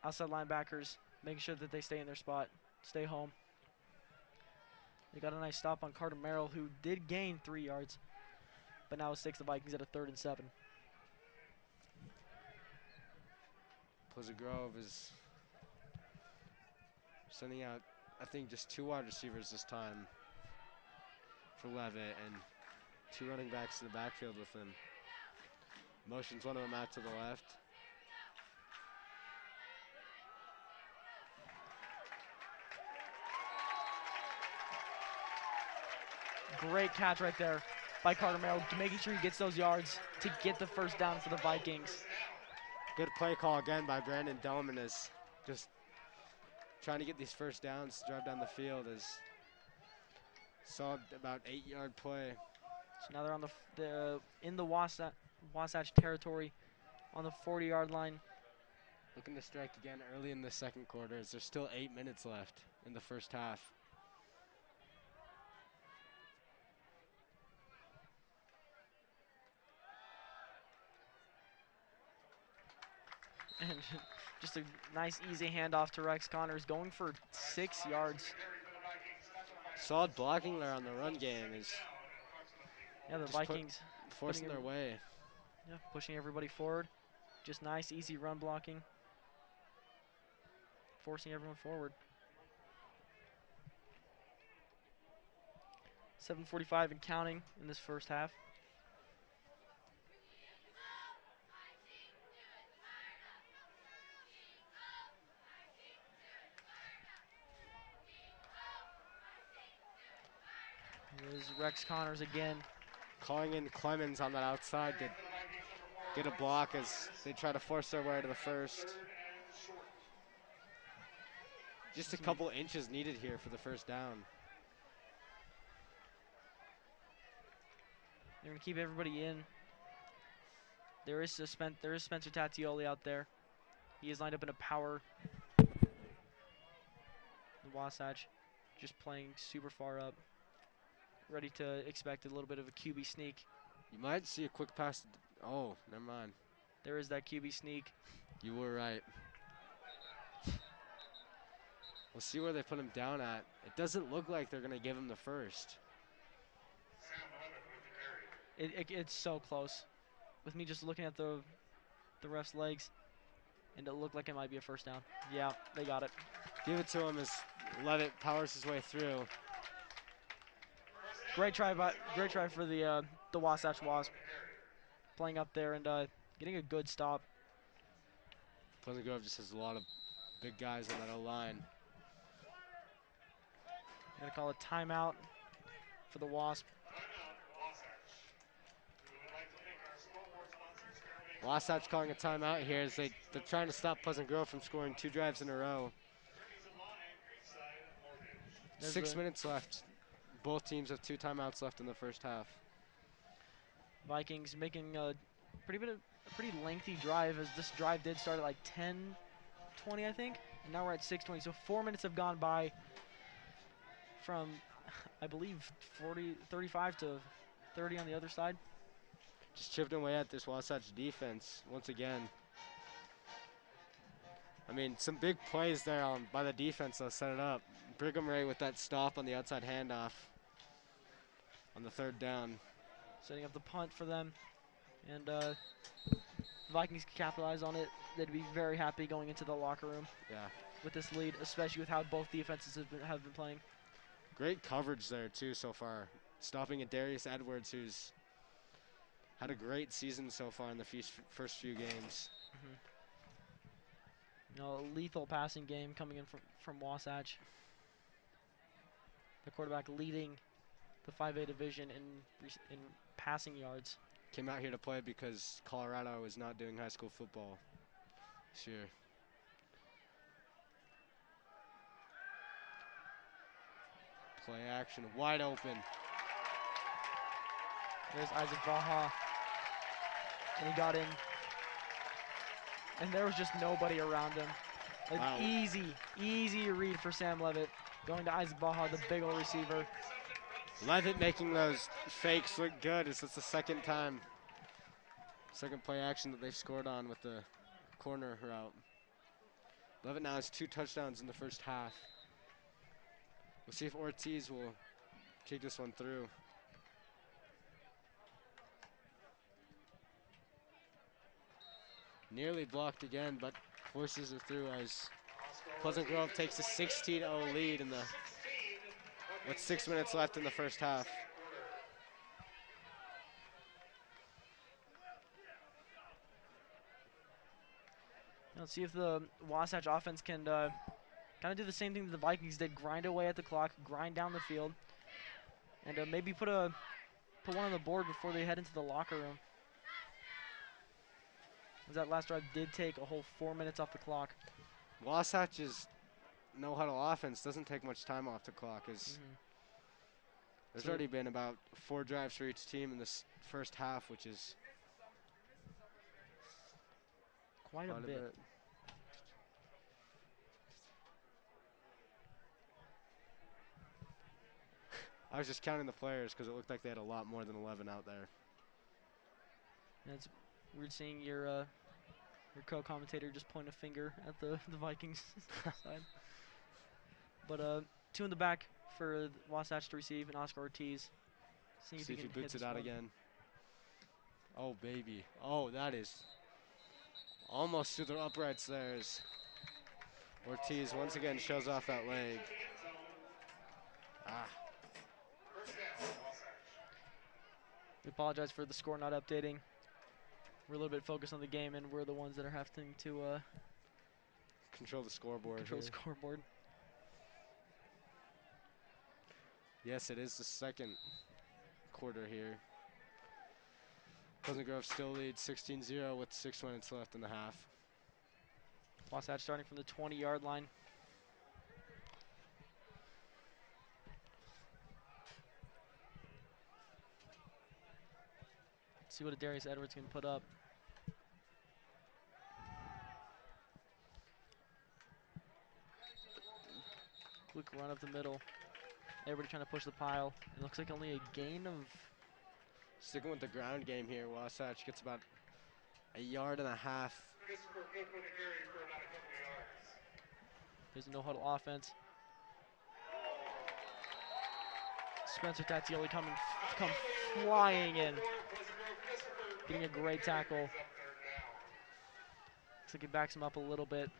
Outside linebackers making sure that they stay in their spot, stay home. They got a nice stop on Carter Merrill, who did gain 3 yards, but now it sticks the Vikings at a 3rd and 7. Pleasant Grove is sending out, I think, just 2 wide receivers this time for Levitt and 2 running backs in the backfield with him. Motions one of them out to the left. Great catch right there by Carter Merrill, making sure he gets those yards to get the first down for the Vikings. Good play call again by Brandon Doman as just trying to get these first downs, drive down the field as saw about 8-yard play. So now they're on in the Wasatch territory on the 40-yard line. Looking to strike again early in the second quarter as there's still 8 minutes left in the first half. And just a nice, easy handoff to Rex Connors, going for 6 yards. Solid blocking there on the run game is the Vikings forcing their way. Yeah, pushing everybody forward. Just nice, easy run blocking. Forcing everyone forward. 7:45 and counting in this first half. This is Rex Connors again. Calling in Clemens on that outside to get a block as they try to force their way to the first. Just a couple inches needed here for the first down. They're going to keep everybody in. There is Spencer Tatioli out there. He is lined up in a power. The Wasatch just playing super far up. Ready to expect a little bit of a QB sneak. You might see a quick pass. Oh, never mind. There is that QB sneak. You were right. We'll see where they put him down at. It doesn't look like they're going to give him the first. It's so close. With me just looking at the ref's legs, and it looked like it might be a first down. Yeah, they got it. Give it to him as Levitt powers his way through. Great try for the Wasatch Wasp. Playing up there and getting a good stop. Pleasant Grove just has a lot of big guys on that O-line. Gonna call a timeout for the Wasp. Wasatch calling a timeout here as they're trying to stop Pleasant Grove from scoring 2 drives in a row. 6 minutes left. Both teams have 2 timeouts left in the first half. Vikings making a pretty lengthy drive, as this drive did start at like 10:20, I think, and now we're at 6:20. So 4 minutes have gone by from, I believe, 35 to 30 on the other side. Just chipping away at this Wasatch defense once again. I mean, some big plays there by the defense that set it up. Brigham Ray with that stop on the outside handoff on the 3rd down. Setting up the punt for them, and Vikings can capitalize on it. They'd be very happy going into the locker room. Yeah. With this lead, especially with how both defenses have been playing. Great coverage there too so far. Stopping a Darius Edwards, who's had a great season so far in the first few games. A lethal passing game coming in from Wasatch. The quarterback leading the 5A division in passing yards. Came out here to play because Colorado is not doing high school football this year. Play action, wide open. There's Isaac Baja, and he got in. And there was just nobody around him. An easy read for Sam Levitt. Going to Isaac Baja, the big old receiver. Levitt making those fakes look good. It's the second play action that they've scored on with the corner route. Levitt now has 2 touchdowns in the first half. We'll see if Ortiz will kick this one through. Nearly blocked again, but forces it through as Pleasant Grove takes a 16-0 lead with 6 minutes left in the first half. Let's see if the Wasatch offense can kind of do the same thing that the Vikings did: grind away at the clock, grind down the field, and maybe put one on the board before they head into the locker room. As that last drive did take a whole 4 minutes off the clock. Wasatch's no-huddle offense doesn't take much time off the clock. There's already been about 4 drives for each team in this first half, which is quite a bit. I was just counting the players because it looked like they had a lot more than 11 out there. And it's weird seeing your co-commentator just point a finger at the Vikings side. But 2 in the back for Wasatch to receive, and Oscar Ortiz. See if he boots it out again. Oh, baby. Oh, that is almost through the uprights there. Ortiz once again shows off that leg. We apologize for the score not updating. We're a little bit focused on the game, and we're the ones that are having to control the scoreboard. Scoreboard. Yes, it is the second quarter here. Pleasant Grove still leads 16-0 with 6 minutes left in the half. Wasatch starting from the 20-yard line. Let's see what Darius Edwards can put up. Quick run up the middle. Everybody trying to push the pile. It looks like only a gain of... Sticking with the ground game here, Wasatch gets about a yard and a half. There's a no-huddle offense. Spencer Tatioli come flying in. Getting a great tackle. Looks like he backs him up a little bit.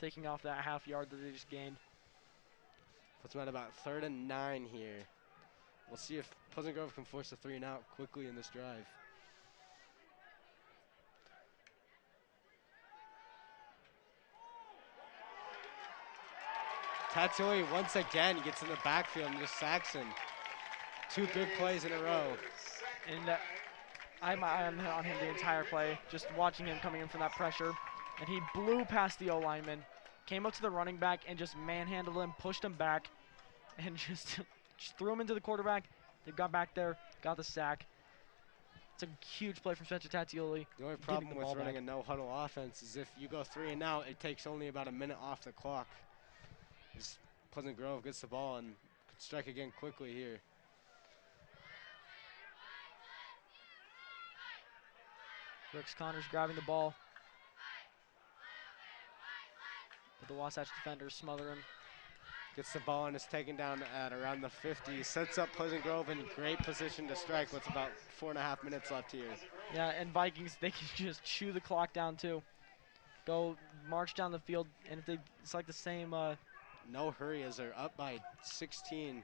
Taking off that half yard that they just gained. Puts them at about 3rd and 9 here. We'll see if Pleasant Grove can force a 3 and out quickly in this drive. Tatsui once again gets in the backfield and just sacks him. 2 big plays in a row. And I'm on him the entire play, just watching him coming in from that pressure. And he blew past the O-lineman, came up to the running back and just manhandled him, pushed him back, and just threw him into the quarterback. They got back there, got the sack. It's a huge play from Spencer Tatioli. The only problem with running a no-huddle offense is if you go 3 and out, it takes only about a minute off the clock. As Pleasant Grove gets the ball and could strike again quickly here. Brooks Connors grabbing the ball. But the Wasatch defenders smother him. Gets the ball and is taken down at around the 50. Sets up Pleasant Grove in great position to strike with about 4.5 minutes left here. Yeah, and Vikings, they can just chew the clock down too. Go march down the field, and if it's like the same. No hurry as they're up by 16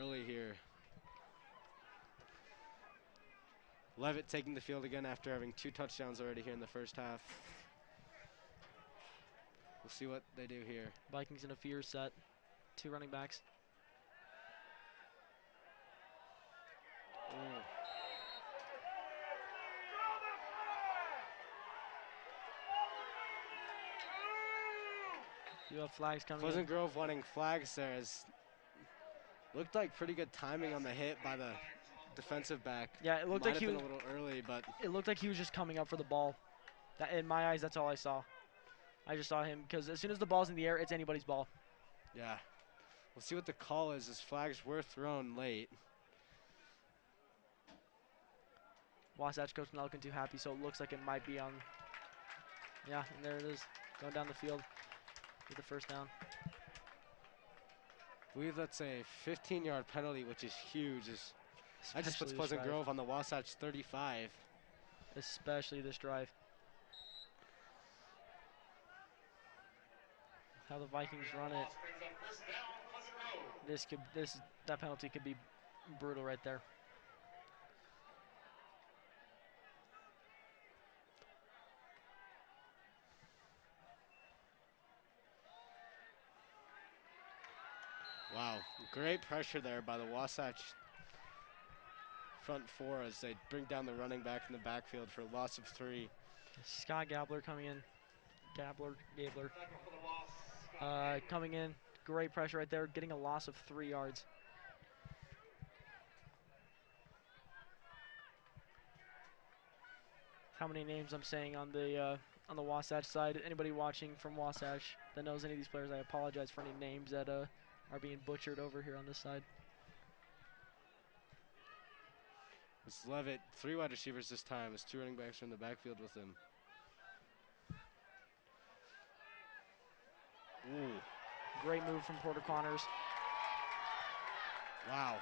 early here. Levitt taking the field again after having 2 touchdowns already here in the first half. We'll see what they do here. Vikings in a fear set. 2 running backs. Ooh. You have flags coming Pleasant in. Grove wanting flags there. Looked like pretty good timing on the hit by the defensive back. Yeah, it looked like he was a little early, but it looked like he was just coming up for the ball. That, in my eyes, that's all I saw. I just saw him because as soon as the ball's in the air, it's anybody's ball. yeah. We'll see what the call is as flags were thrown late. Wasatch coach not looking too happy, so it looks like it might be on. Yeah, and there it is, going down the field with the first down. I believe that's a 15-yard penalty, which is huge. That just puts Especially this Pleasant drive. Grove on the Wasatch 35. Especially this drive. How the Vikings run it. That penalty could be brutal right there. Wow, great pressure there by the Wasatch front 4 as they bring down the running back in the backfield for a loss of 3. Scott Gabler coming in. Gabler. Coming in. Great pressure right there, getting a loss of 3 yards. How many names I'm saying on the Wasatch side? Anybody watching from Wasatch that knows any of these players, I apologize for any names that are being butchered over here on this side. It's Levitt, 3 wide receivers this time as 2 running backs are in the backfield with him. Ooh. Great move from Porter Connors. Wow.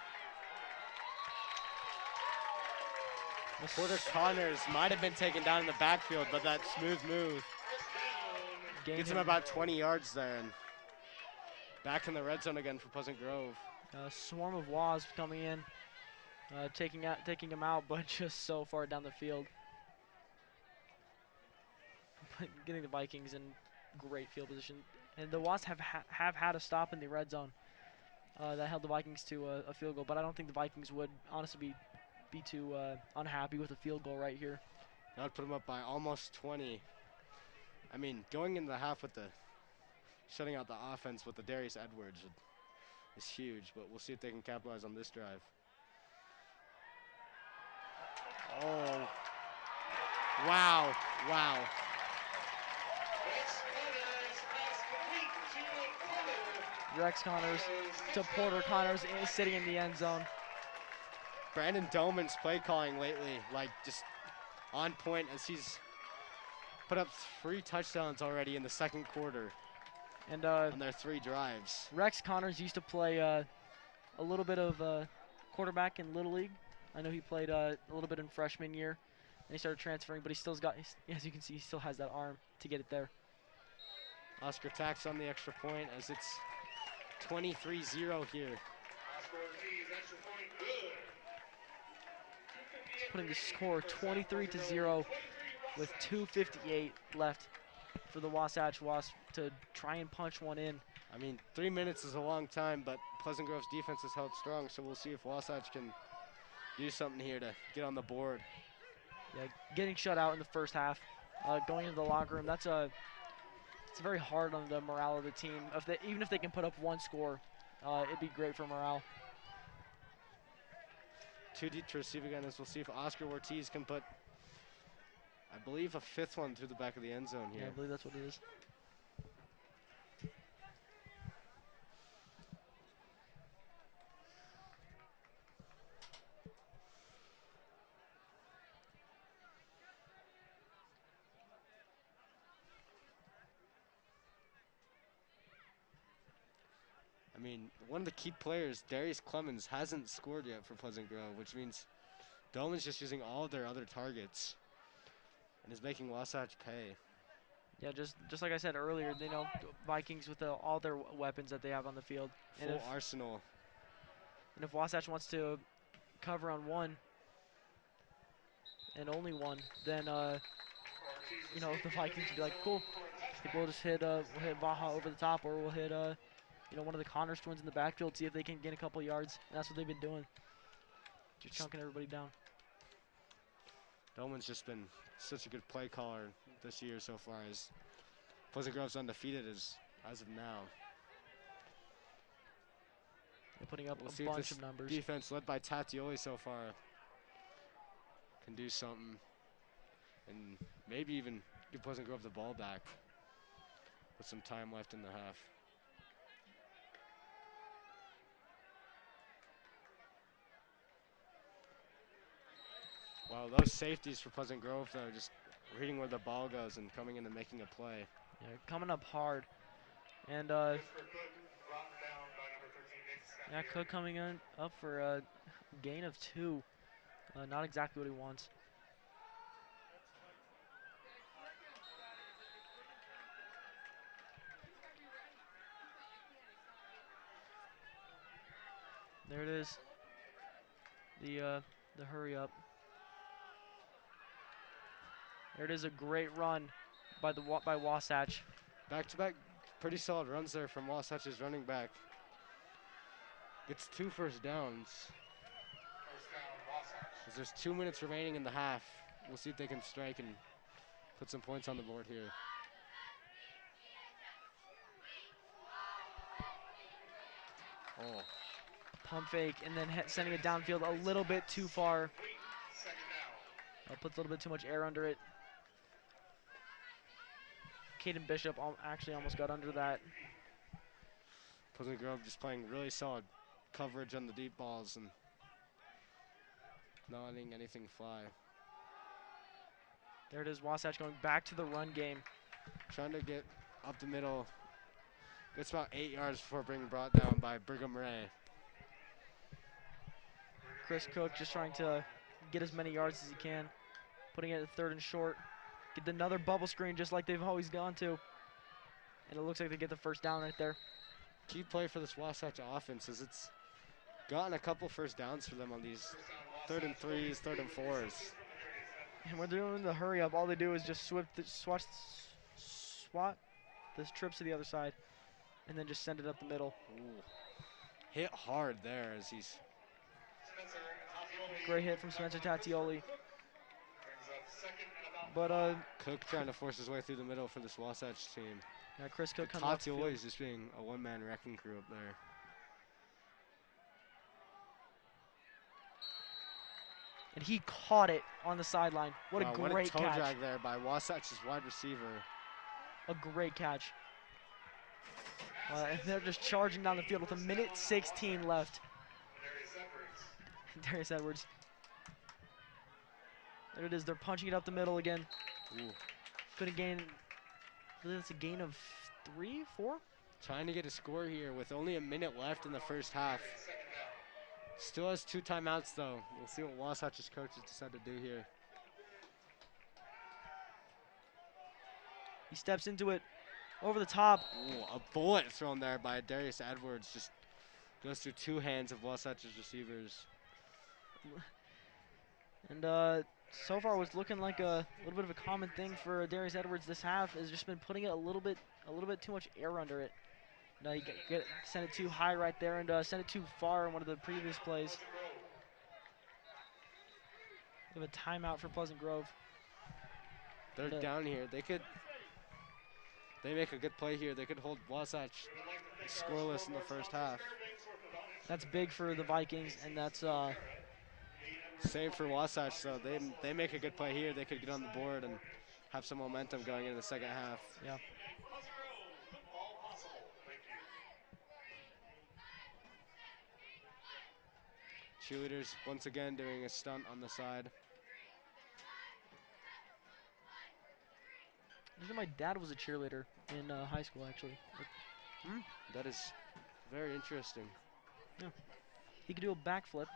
Porter Connors might have been taken down in the backfield, but that smooth move gets him about 20 yards there. And back in the red zone again for Pleasant Grove. A swarm of wasps coming in, taking him out, but just so far down the field. Getting the Vikings in great field position. And the Wasps have had a stop in the red zone. that held the Vikings to a field goal. But I don't think the Vikings would honestly be too unhappy with a field goal right here. That would put them up by almost 20. I mean, going into the half with the shutting out the offense with the Darius Edwards is huge, but we'll see if they can capitalize on this drive. Oh. Wow. Wow. Rex Connors to Porter. Connors is sitting in the end zone. Brandon Doman's play calling lately, like just on point as he's put up 3 touchdowns already in the second quarter. And on their 3 drives. Rex Connors used to play a little bit of quarterback in Little League. I know he played a little bit in freshman year, and he started transferring, but he still's got, as you can see, he still has that arm to get it there. Oscar tacks on the extra point as it's 23-0 here. Putting the score 23-0 with 2:58 left for the Wasatch Wasps to try and punch one in. I mean, 3 minutes is a long time, but Pleasant Grove's defense has held strong, so we'll see if Wasatch can do something here to get on the board. Yeah, getting shut out in the first half, going into the locker room, it's very hard on the morale of the team. Even if they can put up 1 score, it'd be great for morale. 2 deep to receive again, as we'll see if Oscar Ortiz can put, I believe, a 5th one through the back of the end zone here. Yeah, I believe that's what it is. I mean, one of the key players, Darius Clemens, hasn't scored yet for Pleasant Grove, which means Dolan's just using all of their other targets and is making Wasatch pay. Yeah, just like I said earlier, Vikings with all their weapons that they have on the field. Full arsenal. And if Wasatch wants to cover on 1 and only 1, then the Vikings would be like, cool. I think we'll just hit Baja over the top, or we'll hit one of the Connors twins in the backfield, see if they can gain a couple yards. And that's what they've been doing, just chunking everybody down. Dolman's just been such a good play caller this year so far, as Pleasant Grove's undefeated as of now. They're putting up we'll a bunch of numbers. Defense led by Tatioli so far can do something, and maybe even give Pleasant Grove the ball back with some time left in the half. Wow, those safeties for Pleasant Grove, though, just reading where the ball goes and coming in and making a play. Yeah, coming up hard. And Cook coming in up for a gain of 2. Not exactly what he wants. There it is. The hurry up. There it is, a great run by Wasatch. Back-to-back pretty solid runs there from Wasatch's running back. Gets 2 first downs. As there's 2 minutes remaining in the half. We'll see if they can strike and put some points on the board here. Oh. Pump fake and then sending it downfield a little bit too far. Puts a little bit too much air under it. Caden Bishop actually almost got under that. Pleasant Grove just playing really solid coverage on the deep balls and not letting anything fly. There it is, Wasatch going back to the run game. Trying to get up the middle. Gets about 8 yards before being brought down by Brigham Ray. Chris Cook just trying to get as many yards as he can. Putting it at 3rd and short. Get another bubble screen just like they've always gone to. And it looks like they get the first down right there. Key play for this Wasatch offense is it's gotten a couple first downs for them on these 3rd and 3s, 3rd and 4s. And when they're doing the hurry up, all they do is just swat the trips to the other side and then just send it up the middle. Ooh. hit hard there as he's Great hit from Spencer Tatioli. But Cook trying to force his way through the middle for this Wasatch team. yeah, Chris Cook coming off the field. Tatioli is just being a one-man wrecking crew up there. And he caught it on the sideline. What Wow, a great toe catch. drag there by Wasatch's wide receiver. A great catch. And they're just charging down the field with 1:16 left. Darius Edwards. There it is. They're punching it up the middle again. Ooh. Gonna gain. That's a gain of 3, 4. Trying to get a score here with only a minute left in the first half. Still has 2 timeouts though. We'll see what Wasatch's coaches decide to do here. He steps into it over the top. Ooh, a bullet thrown there by Darius Edwards. Just goes through 2 hands of Wasatch's receivers. And so far, what's looking like a little bit of a common thing for Darius Edwards this half has just been putting it a little bit too much air under it. No, you send it too high right there and send it too far in one of the previous plays. We have a timeout for Pleasant Grove. They're down here. They make a good play here. They could hold Wasatch scoreless in the first half. That's big for the Vikings, and that's same for Wasatch. So they make a good play here. They could get on the board and have some momentum going into the second half. Yeah. Cheerleaders once again doing a stunt on the side. I think my dad was a cheerleader in high school, actually. That is very interesting. Yeah. He could do a backflip.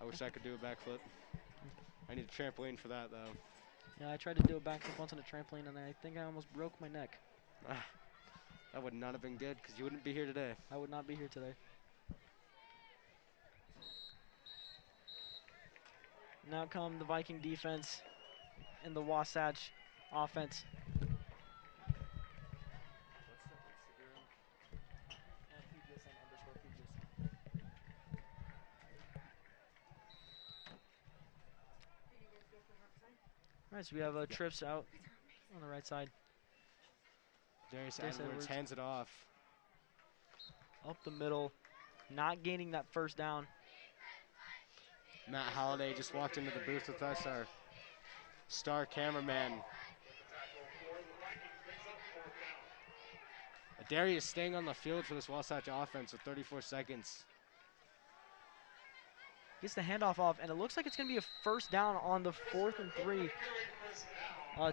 I wish I could do a backflip. I need a trampoline for that, though. Yeah, I tried to do a backflip once on a trampoline, and I think I almost broke my neck. That would not have been good, because you wouldn't be here today. I would not be here today. Now come the Viking defense and the Wasatch offense. All right, so we have trips out on the right side. Darius Edwards hands it off. Up the middle, not gaining that first down. Matt Halliday just walked into the booth with us, our star cameraman. Darius staying on the field for this Wasatch offense with 34 seconds. Gets the handoff off, and it looks like it's going to be a first down on the 4th and 3.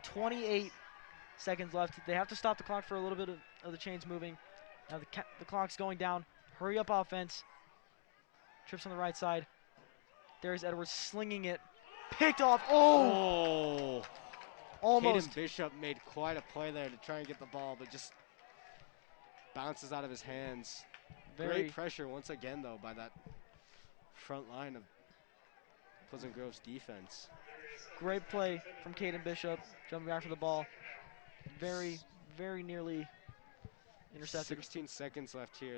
28 seconds left. They have to stop the clock for a little bit of the chains moving. Now the clock's going down. Hurry up offense. Trips on the right side. Darius Edwards slinging it. Picked off. Oh! Almost. Caden Bishop made quite a play there to try and get the ball, but just bounces out of his hands. Great pressure once again, though, by that front line of Pleasant Grove's defense. Great play from Caden Bishop, jumping after the ball. Very, very nearly intercepted. 16 seconds left here.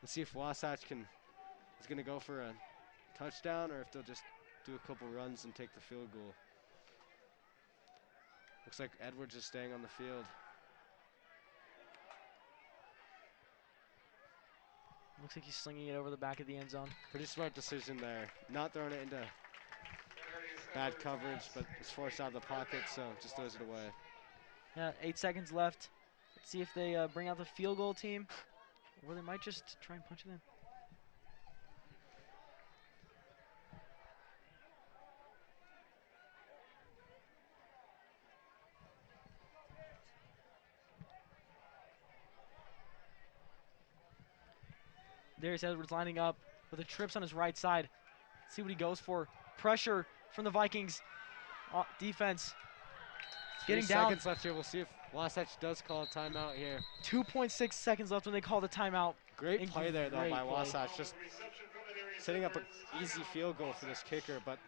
Let's see if Wasatch is going to go for a touchdown or if they'll just do a couple runs and take the field goal. Looks like Edwards is staying on the field. Looks like he's slinging it over the back of the end zone. Pretty smart decision there. Not throwing it into bad coverage, but it's forced out of the pocket, so just throws it away. Yeah, 8 seconds left. Let's see if they bring out the field goal team, or they might just try and punch it in. Darius Edwards lining up with the trips on his right side. See what he goes for. Pressure from the Vikings defense. Getting down. 3 seconds left here. We'll see if Wasatch does call a timeout here. 2.6 seconds left when they call the timeout. Great play there, though, by Wasatch. Just setting up an easy field goal for this kicker. But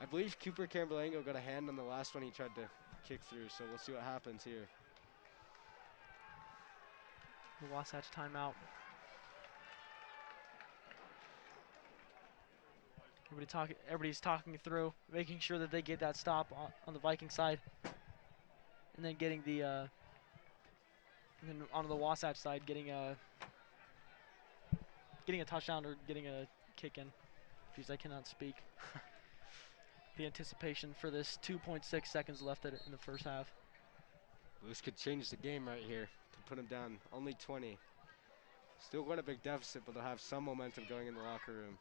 I believe Cooper Camberlango got a hand on the last one he tried to kick through. So we'll see what happens here. The Wasatch timeout. Everybody's talking through, making sure that they get that stop on the Viking side, and then getting and then on the Wasatch side, getting a touchdown or getting a kick in. Jeez, I cannot speak. The anticipation for this 2.6 seconds left in the first half. This could change the game right here to put them down. Only 20. Still quite a big deficit, but they'll have some momentum going in the locker room.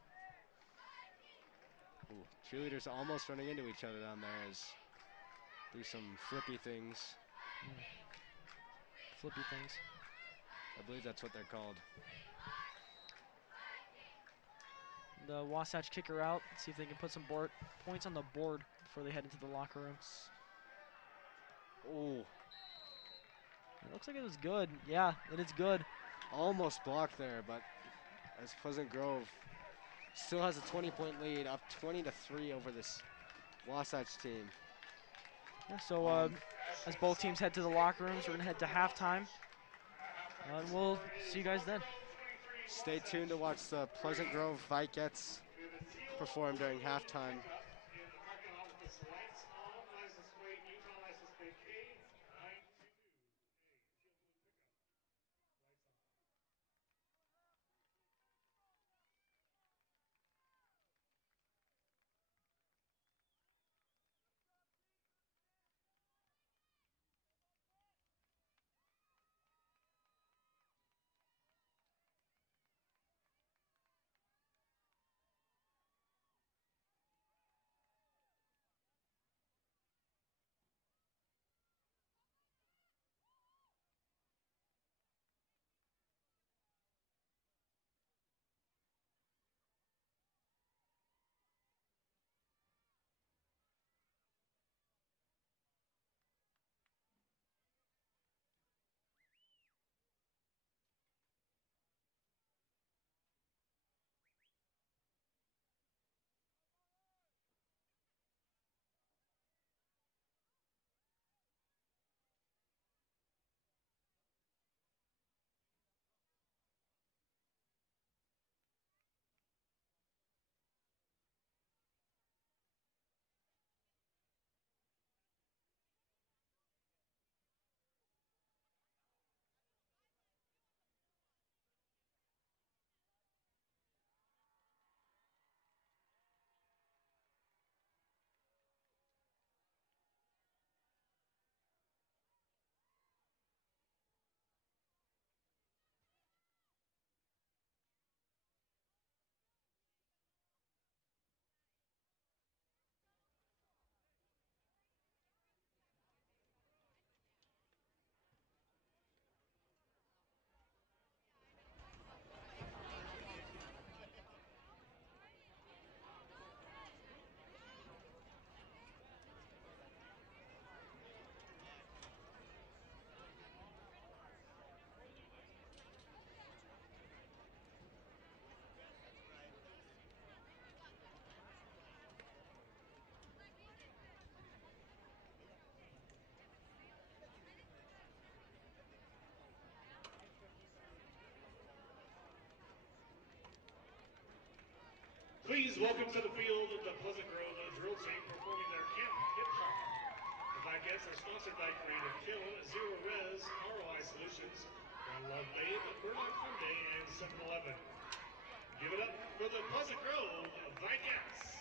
Ooh, cheerleaders almost running into each other down there as do some flippy things. Flippy things. I believe that's what they're called. The Wasatch kicker out. See if they can put some points on the board before they head into the locker room. Oh. It looks like it was good. Yeah, it is good. Almost blocked there, but as Pleasant Grove still has a 20-point lead, up 20-3 over this Wasatch team. Yeah, so as both teams head to the locker rooms, we're going to head to halftime. And we'll see you guys then. Stay tuned to watch the Pleasant Grove Vikettes perform during halftime. Please welcome to the field the Pleasant Grove drill team performing their camp hip hop. The Vikettes are sponsored by Creative Film, Zero Res, ROI Solutions, One Love Babe, Murdoch Hyundai, and 7-Eleven. Give it up for the Pleasant Grove Vikettes.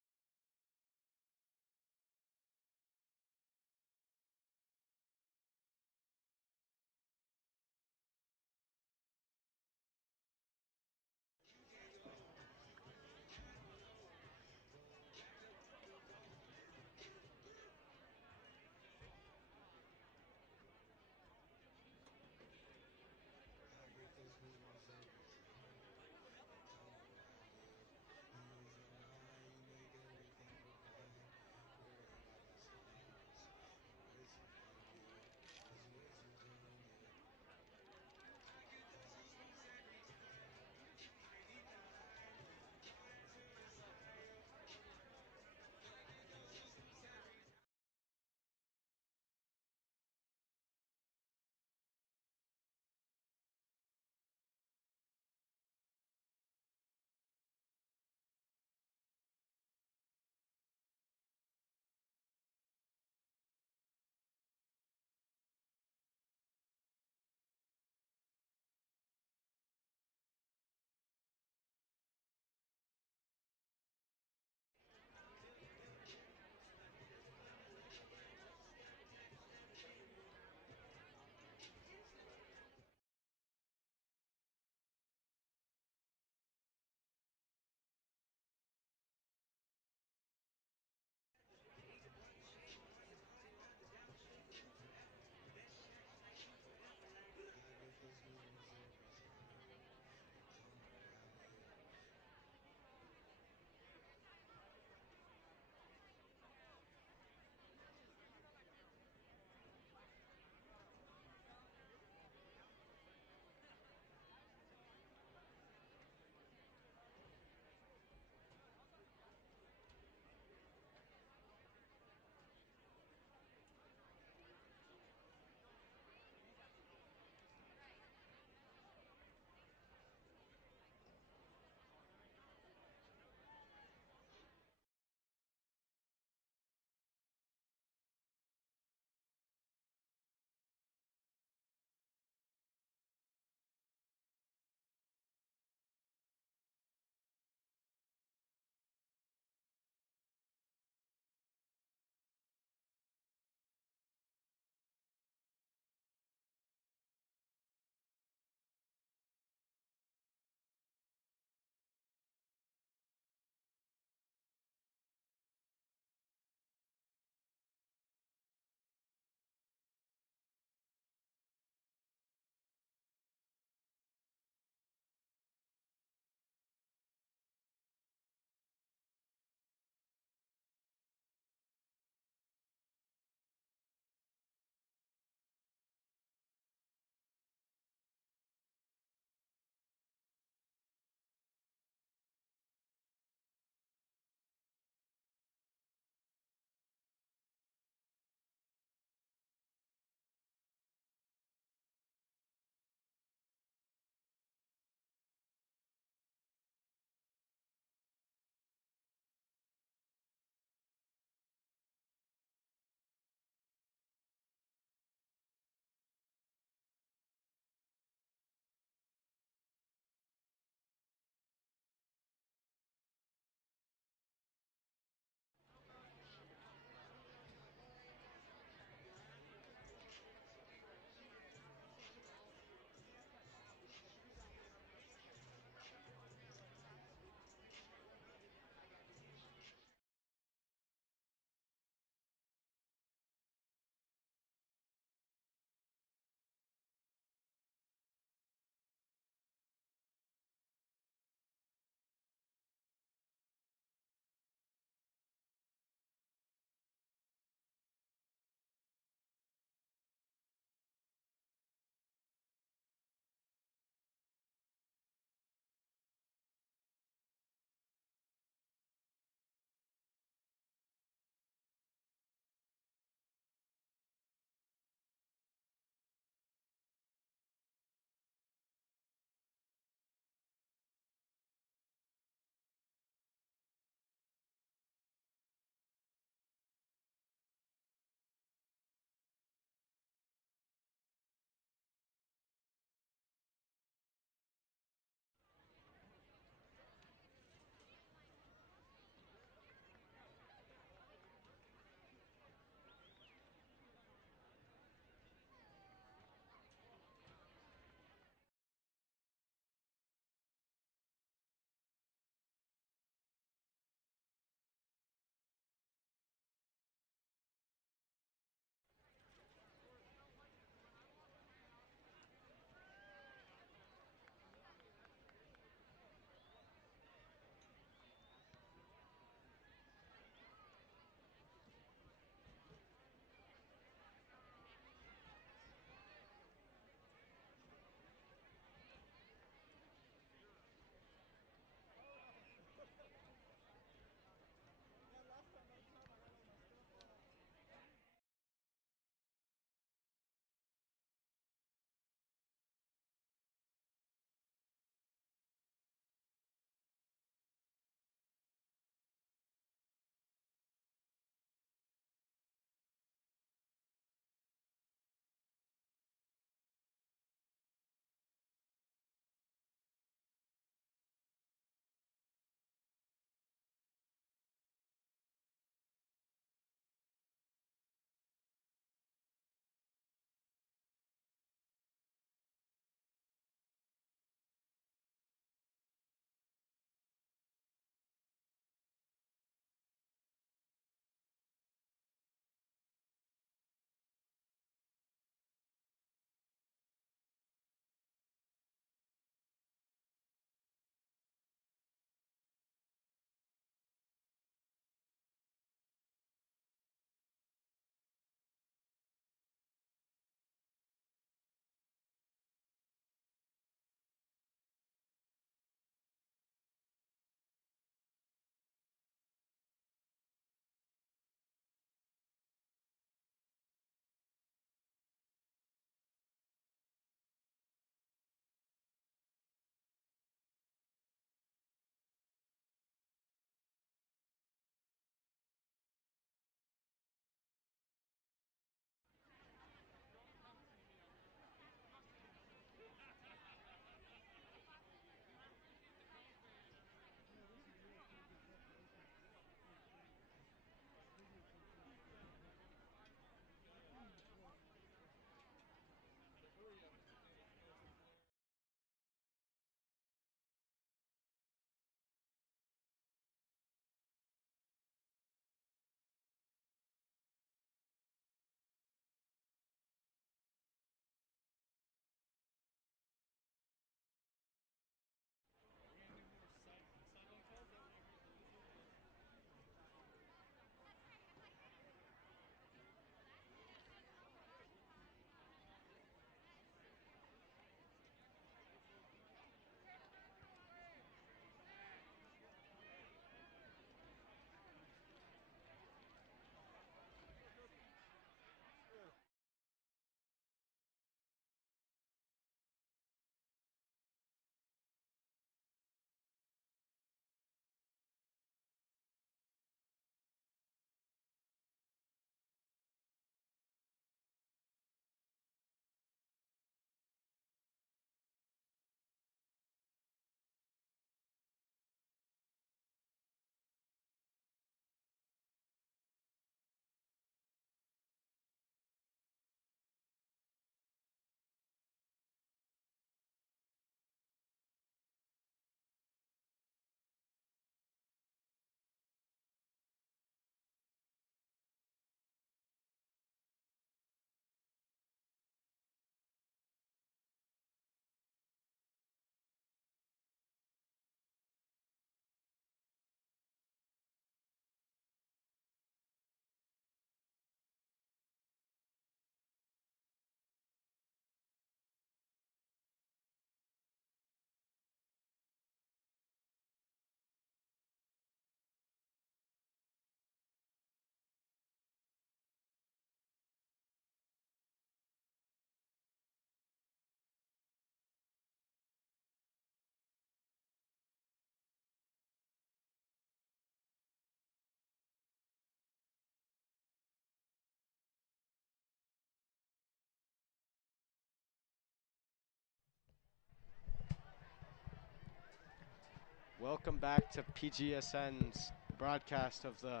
Welcome back to PGSN's broadcast of the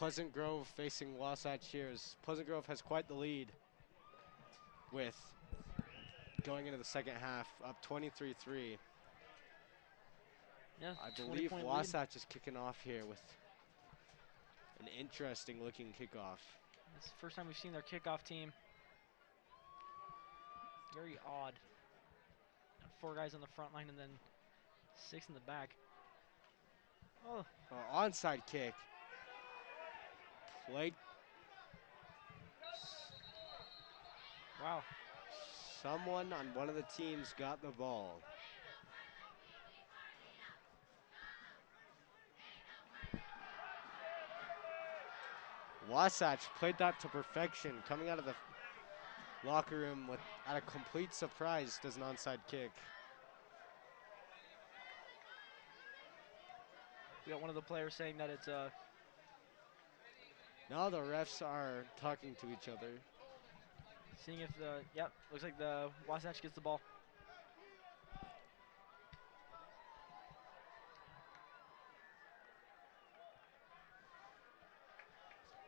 Pleasant Grove facing Wasatch here. Pleasant Grove has quite the lead with going into the second half, up 23-3. Yeah, I 20 believe point lead. Wasatch is kicking off here with an interesting looking kickoff. It's the first time we've seen their kickoff team. Very odd. 4 guys on the front line and then 6 in the back. Oh, Onside kick. Played. wow. Someone on one of the teams got the ball. Wasatch played that to perfection, coming out of the locker room with, at a complete surprise, does an onside kick. We got one of the players saying that it's Now the refs are talking to each other. seeing if the, yep, looks like the Wasatch gets the ball.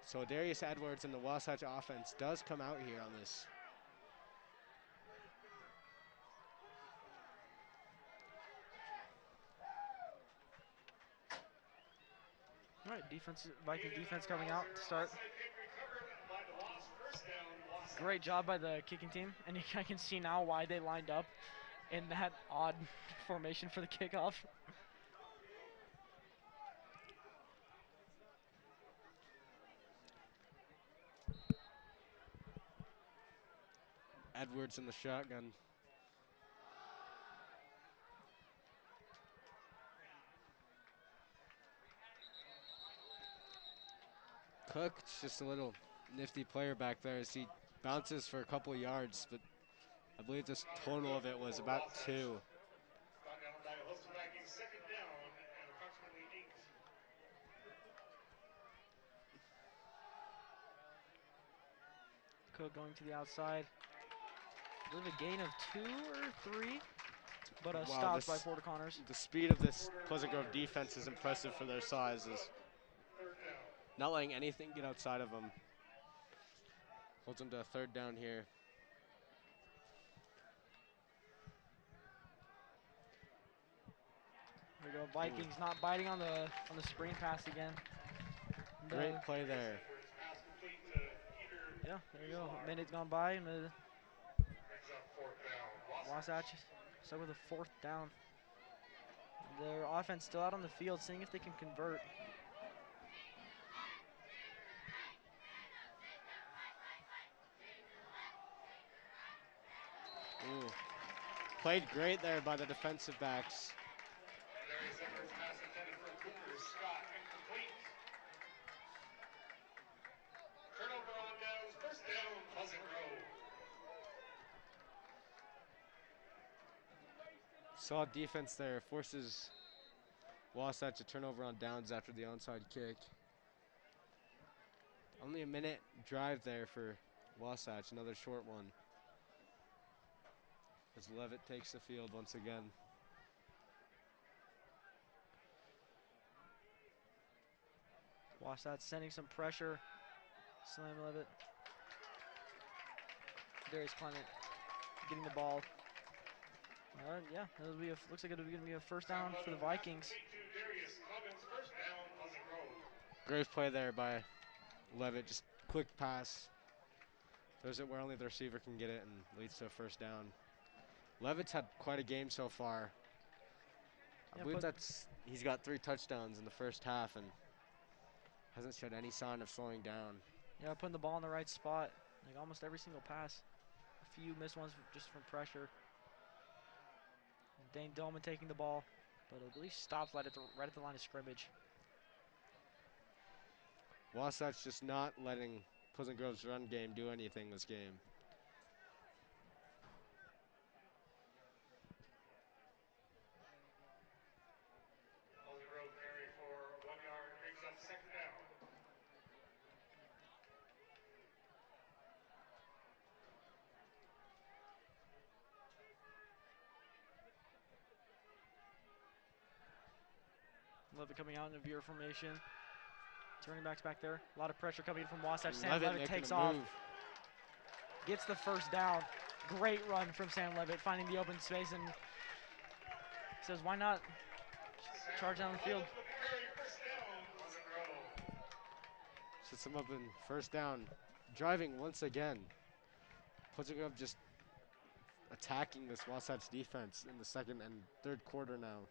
So Darius Edwards and the Wasatch offense does come out here on this. All right, Viking defense coming out to start. Great job by the kicking team, and I can see now why they lined up in that odd formation for the kickoff. Edwards in the shotgun. Cook, just a little nifty player back there as he bounces for a couple of yards, but I believe this total of it was about 2. Cook going to the outside. I believe a gain of 2 or 3, but Wow, stopped by Porter Connors. the speed of this Pleasant Grove defense is impressive for their sizes. Not letting anything get outside of them. Holds them to a 3rd down here. There we go. Vikings not biting on the screen pass again. Great play there. Yeah, there you go. A minute's gone by, and the Wasatch stuck with a 4th down. Their offense still out on the field, seeing if they can convert. Ooh. Played great there by the defensive backs. Turnover on downs, 1st down, Pleasant Grove. Solid defense there, forces Wasatch to turnover on downs after the onside kick. Only a minute drive there for Wasatch, another short one. As Levitt takes the field once again. Wasatch sending some pressure. Slam Levitt. Darius Clement getting the ball. Yeah, looks like it'll be going to be a 1st down for the Vikings. Great play there by Levitt, just quick pass. Throws it where only the receiver can get it and leads to a 1st down. Levitt's had quite a game so far. I believe he's got 3 touchdowns in the 1st half and hasn't showed any sign of slowing down. Yeah, putting the ball in the right spot, like almost every single pass. A few missed ones just from pressure. Dane Dolman taking the ball, but at least stops right at the line of scrimmage. Wasatch just not letting Pleasant Grove's run game do anything this game. Pleasant Grove carry for 1 yard, brings up 2nd down. Levitt coming out in a veer formation. Turning backs back there. A lot of pressure coming in from Wasatch. Sam Levitt Levitt making takes a off. move. Gets the first down. Great run from Sam Levitt, finding the open space and says, why not charge down the field? Sets him up in first down. Driving once again. Pleasant Grove just attacking this Wasatch defense in the second and third quarter now.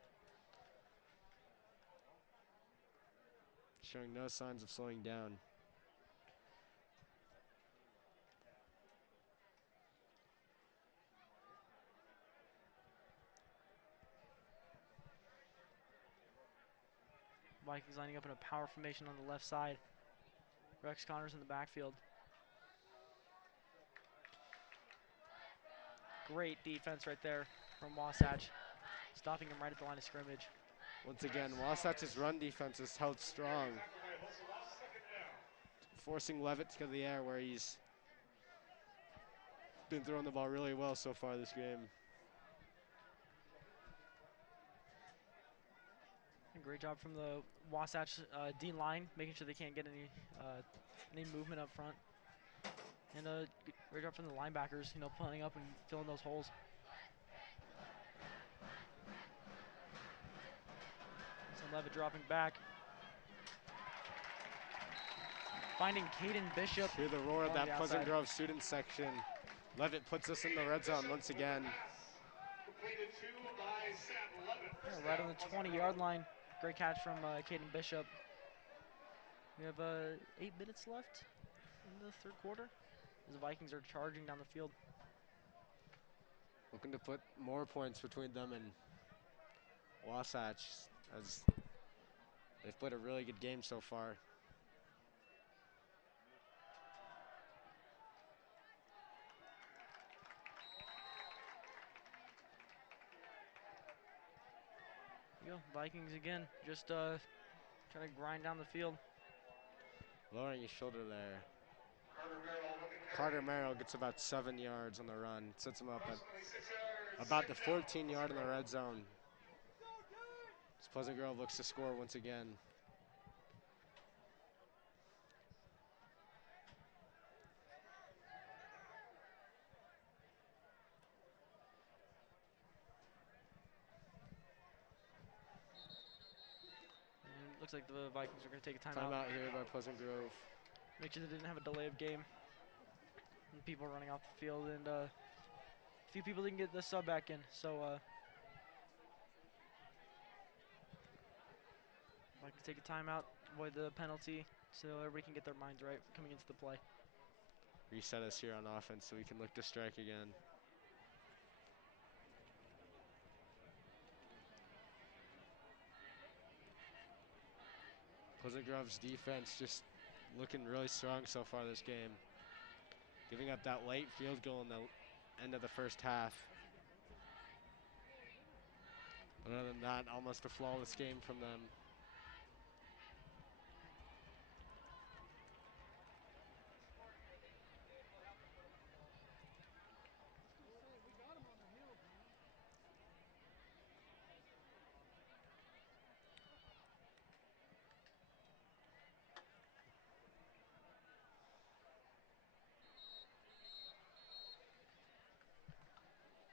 Showing no signs of slowing down. Vikings lining up in a power formation on the left side. Rex Connors in the backfield. Great defense right there from Wasatch, stopping him right at the line of scrimmage. Once again, Wasatch's run defense is held strong, forcing Levitt to go to the air where he's been throwing the ball really well so far this game. Great job from the Wasatch D line, making sure they can't get any movement up front. And great job from the linebackers, pulling up and filling those holes. Sam Levitt dropping back. Finding Caden Bishop. Hear the roar of along that the Pleasant outside. Grove student section. Levitt puts us in the red zone once again. Yeah, right on the 20-yard line. Great catch from Caden Bishop. We have 8 minutes left in the third quarter as the Vikings are charging down the field. Looking to put more points between them and Wasatch, as they've played a really good game so far. There you go, Vikings again, just trying to grind down the field. Lowering his shoulder there. Carter Merrill gets about 7 yards on the run. Sets him up at about the 14-yard in the red zone. As Pleasant Grove looks to score once again. And it looks like the Vikings are going to take a timeout. Timeout here by Pleasant Grove. Make sure they didn't have a delay of game. And people running off the field, and a few people didn't get the sub back in. So Vikings take a timeout, avoid the penalty, so everybody can get their minds right coming into the play. Reset us here on offense so we can look to strike again. Pleasant Grove's defense just looking really strong so far this game. Giving up that late field goal in the end of the first half. But other than that, almost a flawless game from them.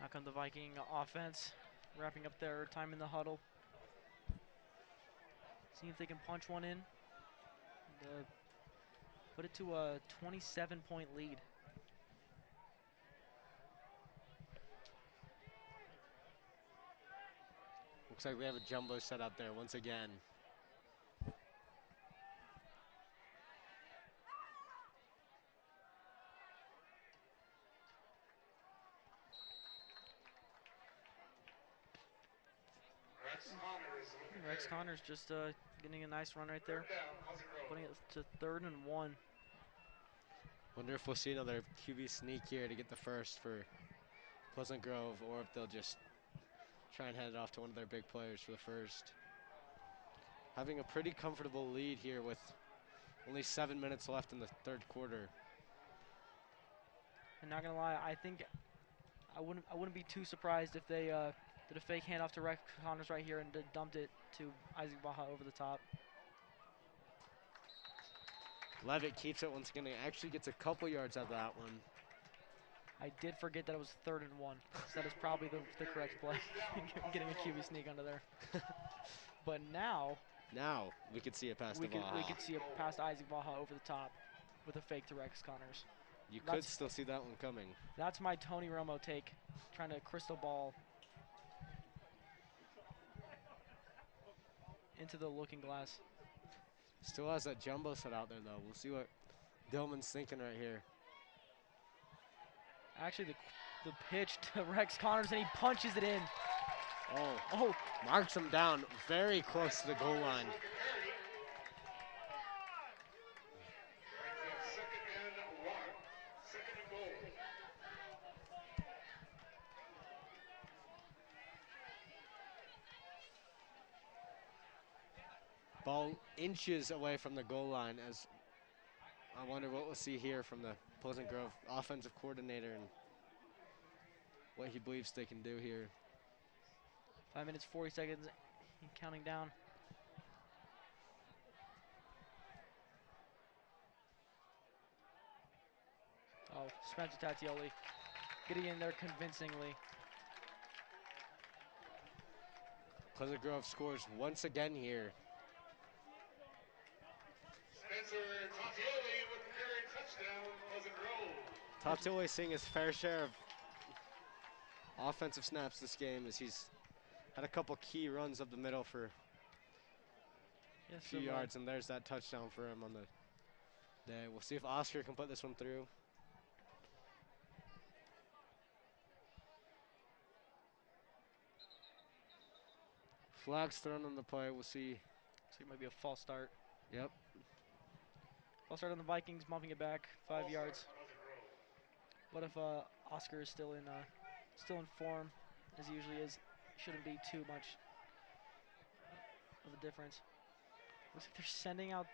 Now come the Viking offense, wrapping up their time in the huddle. See if they can punch one in. And, put it to a 27-point lead. Looks like we have a jumbo set out there once again. Rex Connors just getting a nice run right there, putting it to 3rd and 1. Wonder if we'll see another QB sneak here to get the first for Pleasant Grove, or if they'll just try and hand it off to one of their big players for the first. Having a pretty comfortable lead here with only 7 minutes left in the third quarter. And not gonna lie, I think I wouldn't be too surprised if they Did a fake handoff to Rex Connors right here and dumped it to Isaac Baja over the top. Levitt keeps it once again. He actually gets a couple yards out of that one. I did forget that it was 3rd and 1. So that is probably the correct play. Getting a QB sneak under there. But now we could see it past we the Baja. could see it past Isaac Baja over the top with a fake to Rex Connors. You could still see that one coming. That's my Tony Romo take, trying to crystal ball into the looking glass. Still has that jumbo set out there, though. We'll see what Dillman's thinking right here. Actually, the pitch to Rex Connors, and he punches it in. Oh, marks him down very close to the goal line. Ball inches away from the goal line, as I wonder what we'll see here from the Pleasant Grove offensive coordinator and what he believes they can do here. 5 minutes, 40 seconds, counting down. Oh, Spencer Tatioli getting in there convincingly. Pleasant Grove scores once again here. Spencer Tatioli with the carry touchdown, Pleasant Grove. Tatioli seeing his fair share of offensive snaps this game as he's had a couple key runs up the middle for a few yards, and there's that touchdown for him on the day. We'll see if Oscar can put this one through. Flags thrown on the play. We'll see. So it might be a false start. Yep. False start on the Vikings, bumping it back 5 yards. What if Oscar is still in form, as he usually is? Shouldn't be too much of a difference. Looks like they're sending out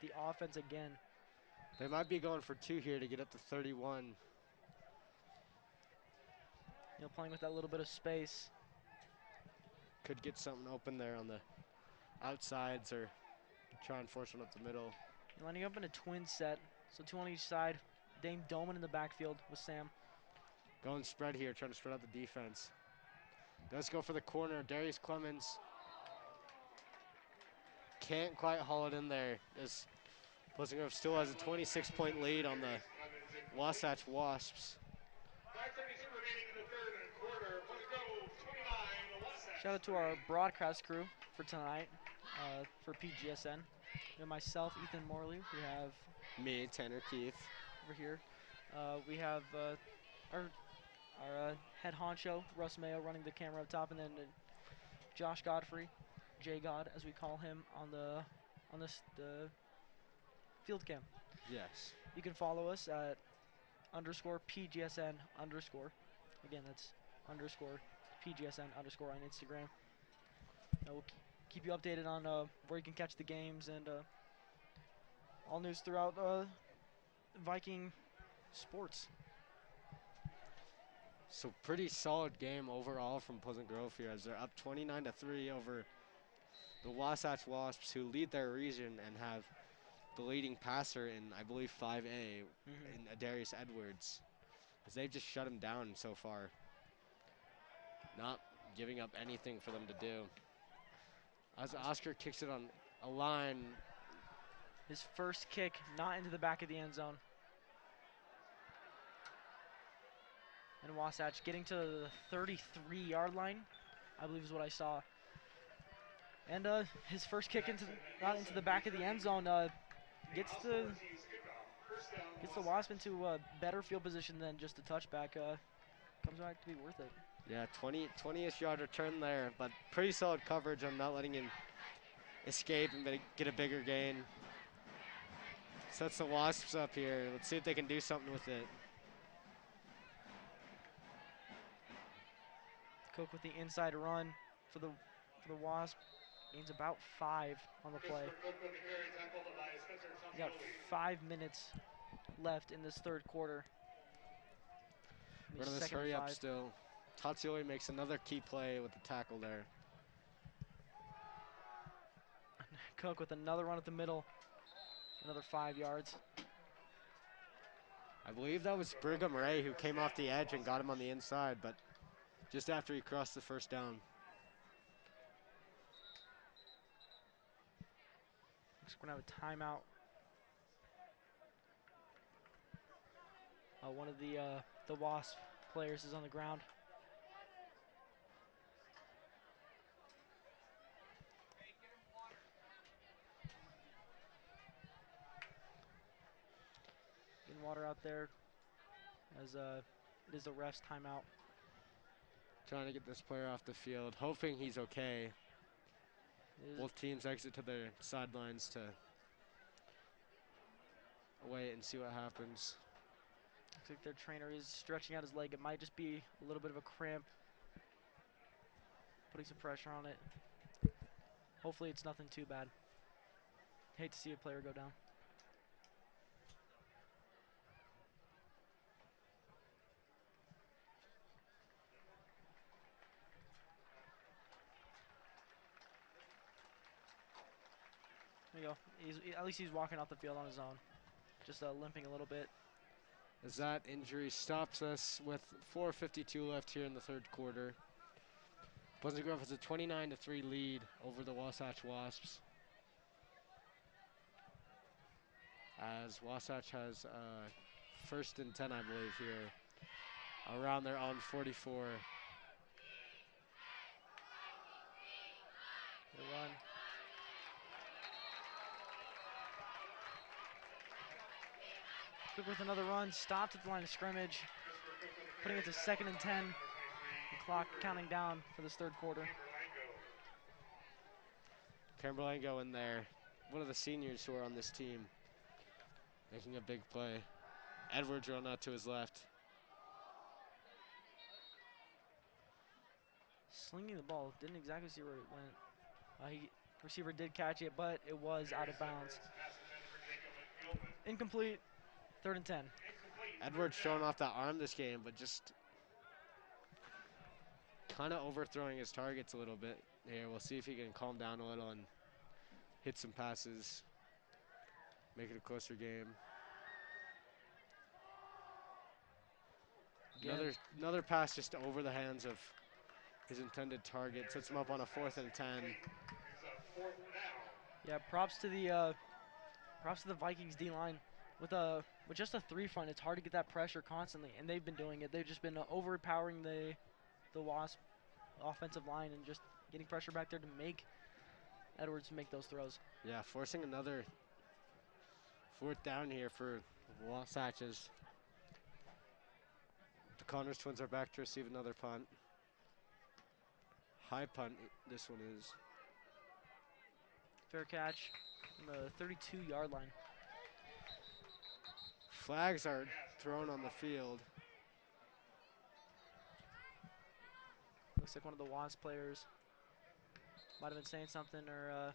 the offense again. They might be going for 2 here to get up to 31. Playing with that little bit of space. Could get something open there on the outsides or try and force one up the middle. Lining up in a twin set, so 2 on each side. Dame Doman in the backfield with Sam. Going spread here, trying to spread out the defense. Does go for the corner. Darius Clemens can't quite haul it in there, as Pleasant Grove still has a 26-point lead on the Wasatch Wasps. 5:32 remaining in the third quarter. Pleasant Grove 29, Wasatch. Shout out to our broadcast crew for tonight, for PGSN. We have myself, Ethan Morley. We have me, Tanner Keith, over here. We have our head honcho, Russ Mayo, running the camera up top, and then Josh Godfrey, J God, as we call him, on the field cam. Yes. You can follow us at _PGSN_. Again, that's _PGSN_ on Instagram. We'll keep you updated on where you can catch the games and all news throughout Viking sports. So pretty solid game overall from Pleasant Grove here, as they're up 29-3 over the Wasatch Wasps, who lead their region and have the leading passer in, I believe, 5A in Adarius Edwards, as they've just shut him down so far, not giving up anything for them to do. As Oscar kicks it on a line. His first kick not into the back of the end zone. And Wasatch getting to the 33-yard line, I believe is what I saw. And his first kick not into the back of the end zone gets the Wasp into a better field position than just a touchback. Comes back to be worth it. Yeah, 20-ish yard return there, but pretty solid coverage on not letting him escape and get a bigger gain. Sets the Wasps up here. Let's see if they can do something with it. Cook with the inside run for the Wasp. Gains about 5 on the play. We got 5 minutes left in this third quarter. We're in this hurry up still. Tatsioli makes another key play with the tackle there. Cook with another run at the middle. Another 5 yards. I believe that was Brigham Ray who came off the edge and got him on the inside, but just after he crossed the first down. Looks like we're going to have a timeout. One of the Wasp players is on the ground. Getting water out there as it is a ref's timeout. Trying to get this player off the field, hoping he's okay. Both teams exit to their sidelines to wait and see what happens. Looks like their trainer is stretching out his leg. It might just be a little bit of a cramp. Putting some pressure on it. Hopefully it's nothing too bad. Hate to see a player go down. There you go. At least he's walking off the field on his own. Just limping a little bit. As that injury stops us with 4:52 left here in the third quarter. Pleasant Grove has a 29-3 lead over the Wasatch Wasps. As Wasatch has first and 10, I believe, here. Around their own 44. They run. Cook with another run. Stopped at the line of scrimmage. Putting it to 2nd and 10. The clock counting down for this third quarter. Camberlango in there. One of the seniors who are on this team. Making a big play. Edwards run out to his left. Slinging the ball. Didn't exactly see where it went. Receiver did catch it, but it was out of bounds. Incomplete. 3rd and 10. Edwards showing off that arm this game, but just kind of overthrowing his targets a little bit here. We'll see if he can calm down a little and hit some passes. Make it a closer game. Another pass just over the hands of his intended target. Sets him up on a 4th and 10. Yeah, props to the Vikings D line. With just a 3 front, it's hard to get that pressure constantly, and they've been doing it. They've just been overpowering the Wasp offensive line and just getting pressure back there to make Edwards make those throws. Yeah, forcing another 4th down here for Wasatches. The Connors twins are back to receive another punt. High punt, this one is. Fair catch on the 32-yard line. Flags are thrown on the field. Looks like one of the Wasp players might have been saying something or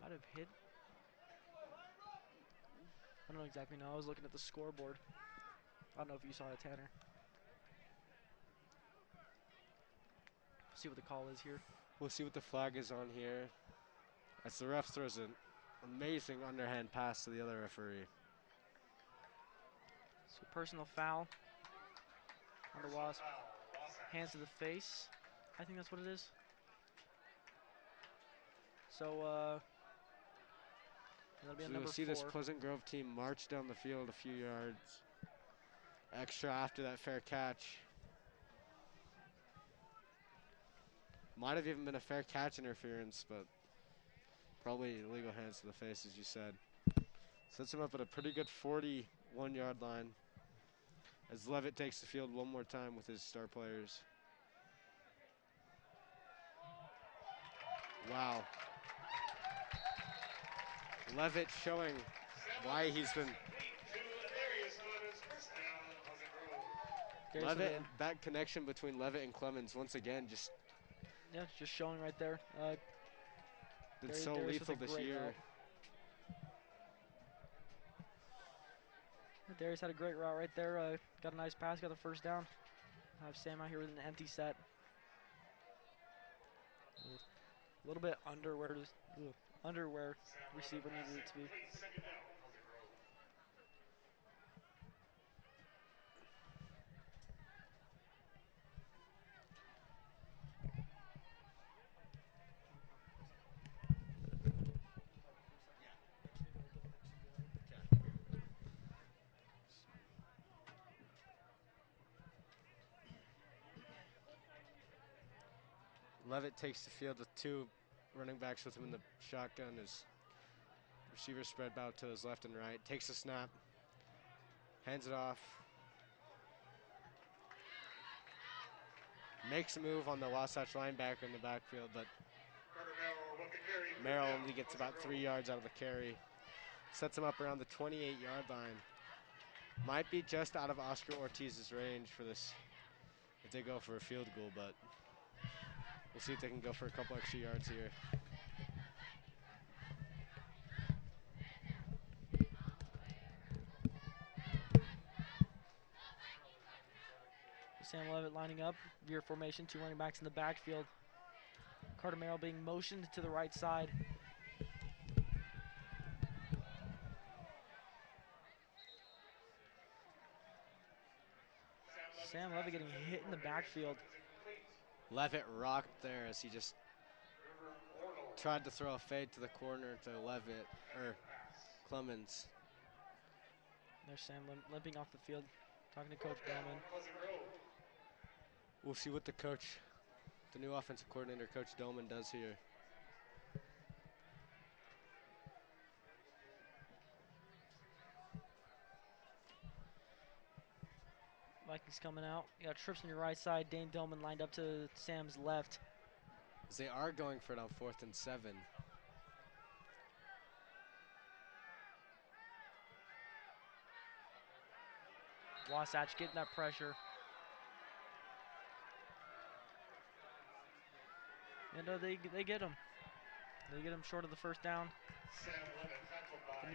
might have hit. I don't exactly know. I was looking at the scoreboard. I don't know if you saw it, Tanner. See what the call is here. We'll see what the flag is on here. As the ref throws an amazing underhand pass to the other referee. So personal foul on the Wasp. Hands to the face. I think that's what it is. So that'll be a number 4. We'll see this Pleasant Grove team march down the field a few yards. Extra after that fair catch. Might have even been a fair catch interference, but probably illegal hands to the face, as you said. Sets him up at a pretty good 41-yard line as Levitt takes the field one more time with his star players. Wow. Levitt showing why he's been... Levitt, that connection between Levitt and Clemens, once again, just showing right there. Been so lethal this year. Darius had a great route right there. Got a nice pass, got the first down. Have Sam out here with an empty set. A little bit under where receiver needed it to be. Second down, Pleasant Grove. Levitt takes the field with two running backs with him in the shotgun. His receiver spread out to his left and right. Takes the snap. Hands it off. Makes a move on the Wasatch linebacker in the backfield, but Merrill only gets about 3 yards out of the carry. Sets him up around the 28-yard line. Might be just out of Oscar Ortiz's range for this if they go for a field goal, but we'll see if they can go for a couple extra yards here. Sam Levitt lining up, veer formation, two running backs in the backfield. Carter Merrill being motioned to the right side. Sam Levitt getting hit in the backfield. Levitt rocked there as he just tried to throw a fade to the corner to Levitt, or Clemens. There's Sam limping off the field, talking to Coach Bowman. We'll see what the new offensive coordinator, Coach Doman, does here. Vikings coming out. You got trips on your right side. Dane Dillman lined up to Sam's left. As they are going for it on 4th and 7. Wasatch getting that pressure. And they get him. They get him short of the first down.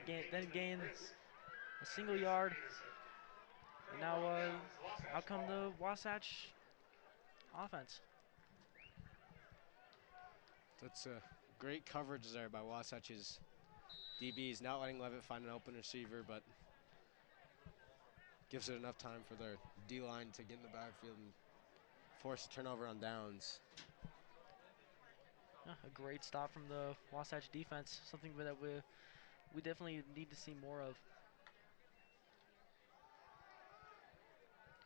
Then gain a single yard. And now out come the Wasatch offense. That's a great coverage there by Wasatch's DBs, not letting Levitt find an open receiver, but gives it enough time for their D-line to get in the backfield and force a turnover on downs. A great stop from the Wasatch defense, something that we definitely need to see more of.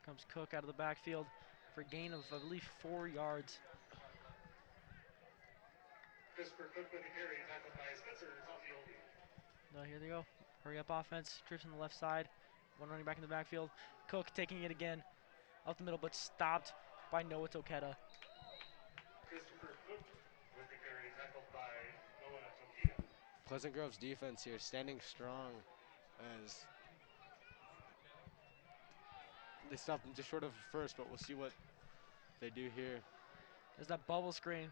Comes Cook out of the backfield for a gain of, I believe, 4 yards. Christopher Cook with the carry, tackled by Spencer Tafioli. No, here they go. Hurry up offense. Trips on the left side. One running back in the backfield. Cook taking it again. Up the middle, but stopped by Noah Toketa. Christopher Cook with the carry, tackled by Noah Toketa. Pleasant Grove's defense here standing strong as they stopped him just short of first, but we'll see what they do here. There's that bubble screen.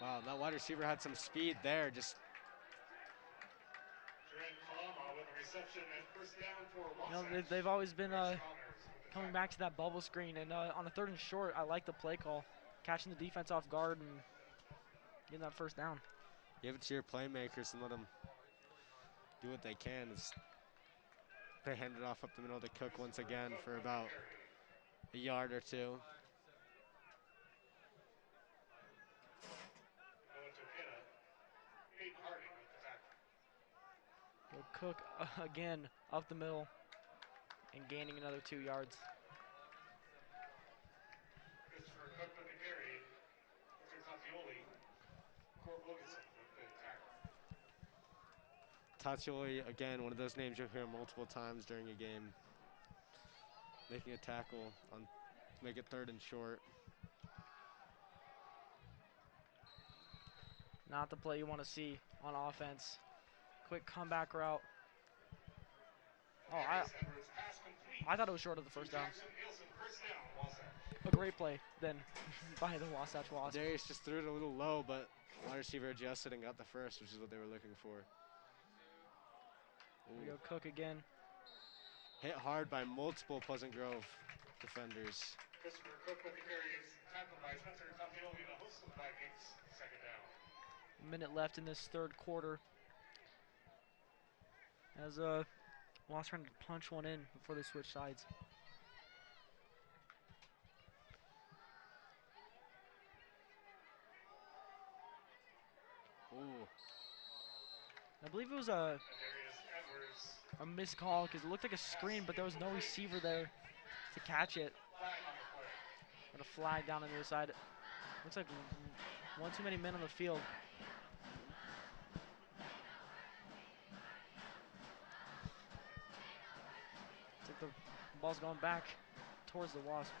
Wow, that wide receiver had some speed there. Just with a reception and first down for Wasatch. You know, they've always been coming back to that bubble screen, and on a 3rd and short, I like the play call, catching the defense off guard and getting that first down. give it to your playmakers and let them do what they can. They hand it off up the middle to Cook once again for about a yard or two. So Cook again up the middle and gaining another 2 yards. Christopher Cook with the carry. Mr. Tafioli. Court Wilkinson with the tackle. Tachioli, again, one of those names you'll hear multiple times during a game. Making a tackle to make it 3rd and short. Not the play you want to see on offense. Quick comeback route. Oh, I thought it was short of the first down. A great play then by the Wasatch Wasps. Darius just threw it a little low, but wide receiver adjusted and got the first, which is what they were looking for. Here we go, Cook again. hit hard by multiple Pleasant Grove defenders. Christopher Cook with the carries, tackled by Spencer Contioli, the host of the Vikings. Second down. A minute left in this third quarter. As Wasatch trying to punch one in before they switch sides. Ooh. I believe it was Darius Edwards. a missed call because it looked like a screen, but there was no receiver there to catch it. Flag on the play. Got a flag down on the other side. Looks like one too many men on the field. Looks like the ball's going back towards the Wasp.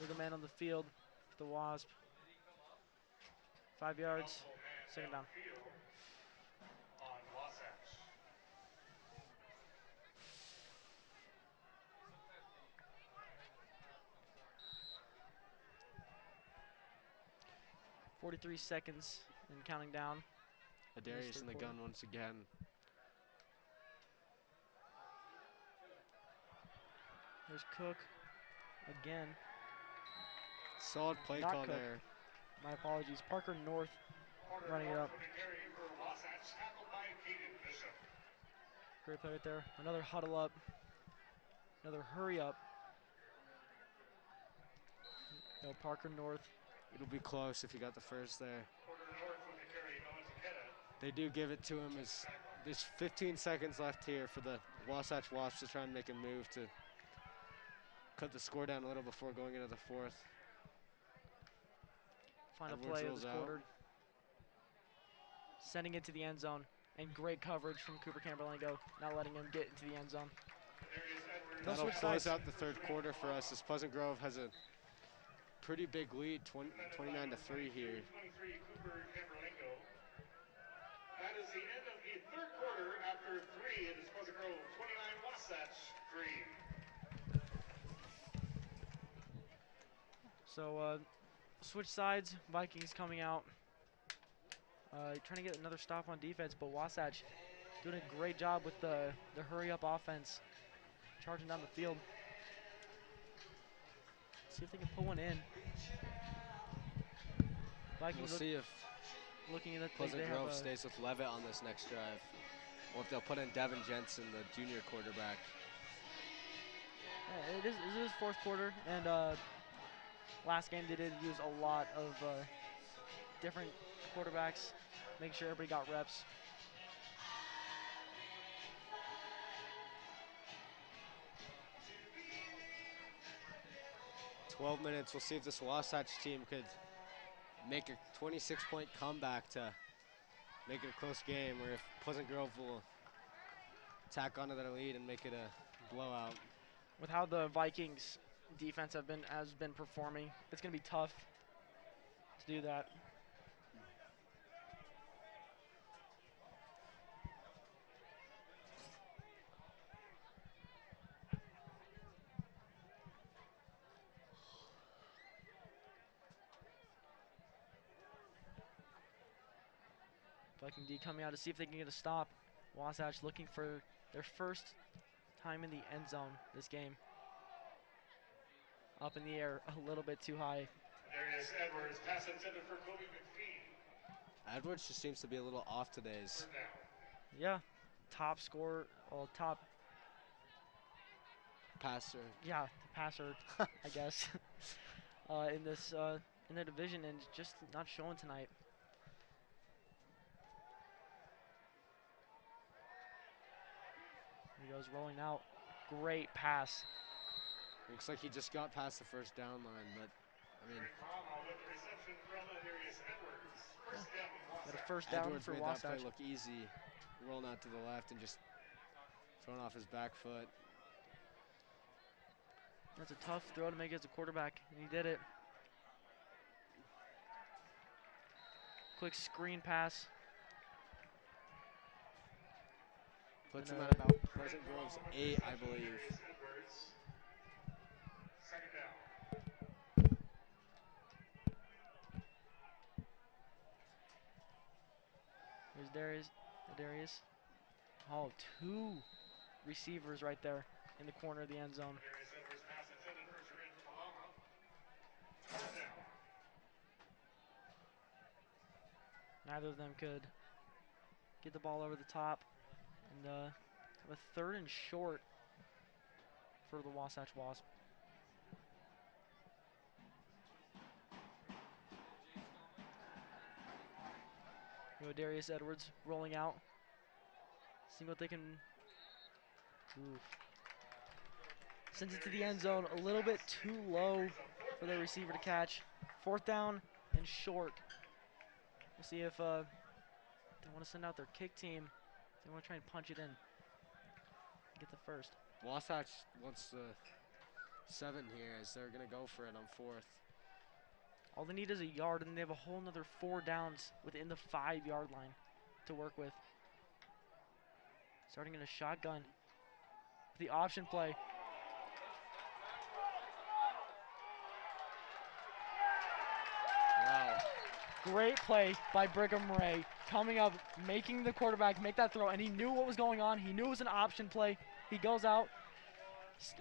With a man on the field, the Wasp. 5 yards, second down. Field on Wasatch. 43 seconds and counting down. Adarius in the gun once again. There's Cook again. Solid play Not call Cook. there. My apologies. Parker North running it up. With the carry for Wasatch, tackled by Caden Bishop. Great play right there. Another huddle up. Another hurry up. No, Parker North. It'll be close if he got the first there. Porter North with the carry, Noah Takeda. They do give it to him as there's 15 seconds left here for the Wasatch Wasps to try and make a move to cut the score down a little before going into the fourth. Final Edwards play of rolls this out. quarter. Sending it to the end zone. And great coverage from Cooper Camberlango. Not letting him get into the end zone. Darius Edwards. They'll That'll switch close sides. out the third quarter for us as Pleasant Grove has a pretty big lead, 29 to 3 here. 23 Cooper Camberlango. That is the end of the third quarter. After 3, it is Pleasant Grove 29, Wasatch 3. So, switch sides. Vikings coming out. Trying to get another stop on defense, but Wasatch doing a great job with the hurry-up offense. Charging down the field. See if they can put one in. Vikings We'll see if looking at it. Pleasant They have Grove a, stays with Levitt on this next drive, or if they'll put in Devin Jensen, the junior quarterback. yeah, it is fourth quarter, and last game they did use a lot of different quarterbacks, make sure everybody got reps. 12 minutes. We'll see if this Wasatch team could make a 26-point comeback to make it a close game, or if Pleasant Grove will tack onto their lead and make it a blowout. With how the Vikings defense has been performing, it's gonna be tough to do that. Viking D coming out to see if they can get a stop. Wasatch looking for their first time in the end zone this game. Up in the air, a little bit too high. Darius Edwards, pass intended for Kobe McPhee. Edwards just seems to be a little off today's. Third down. Yeah, top score, top, Passer. yeah, passer, I guess, in this in their division, and just not showing tonight. He goes rolling out, great pass. Looks like he just got past the first down line, but I mean, Cromwell with the reception from Darius Edwards. First down, Got a Wasatch. first down Edwards for made that play Wasatch. look easy, rolling out to the left and just throwing off his back foot. That's a tough throw to make as a quarterback, and he did it. Quick screen pass. Puts And, him at about Pleasant Grove's 8, I believe. Darius Edwards. Second down. There's Darius. Oh, two receivers right there in the corner of the end zone. Darius Edwards pass intended for Sharin Malama. First down. Neither of them could get the ball over the top. And have a 3rd and short for the Wasatch Wasp. Darius Edwards rolling out. Seeing what they can. Oof. Sends it to the end zone a little bit too low for the receiver to catch. 4th down and short. We'll see if they want to send out their kick team. They want to try and punch it in. Get the first. Wasatch wants the 7 here as they're going to go for it on 4th. All they need is a yard, and they have a whole nother 4 downs within the 5-yard line to work with. Starting in a shotgun. The option play. Wow. Great play by Brigham Ray. Coming up, making the quarterback make that throw, and he knew what was going on. He knew it was an option play. He goes out,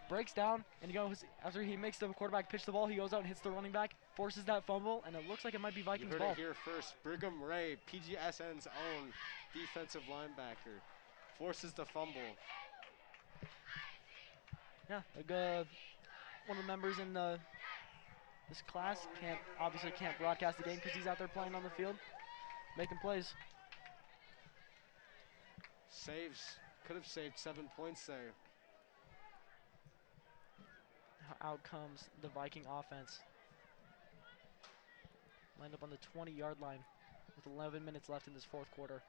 breaks down, and he goes, after he makes the quarterback pitch the ball, he goes out and hits the running back, forces that fumble, and it looks like it might be Vikings you heard ball. it here first. Brigham Ray, PGSN's own defensive linebacker, forces the fumble. Yeah, one of the members in this class obviously can't broadcast the game because he's out there playing on the field, making plays. Saves, could have saved 7 points there. Out comes the Viking offense. Lined up on the 20-yard line with 11 minutes left in this 4th quarter.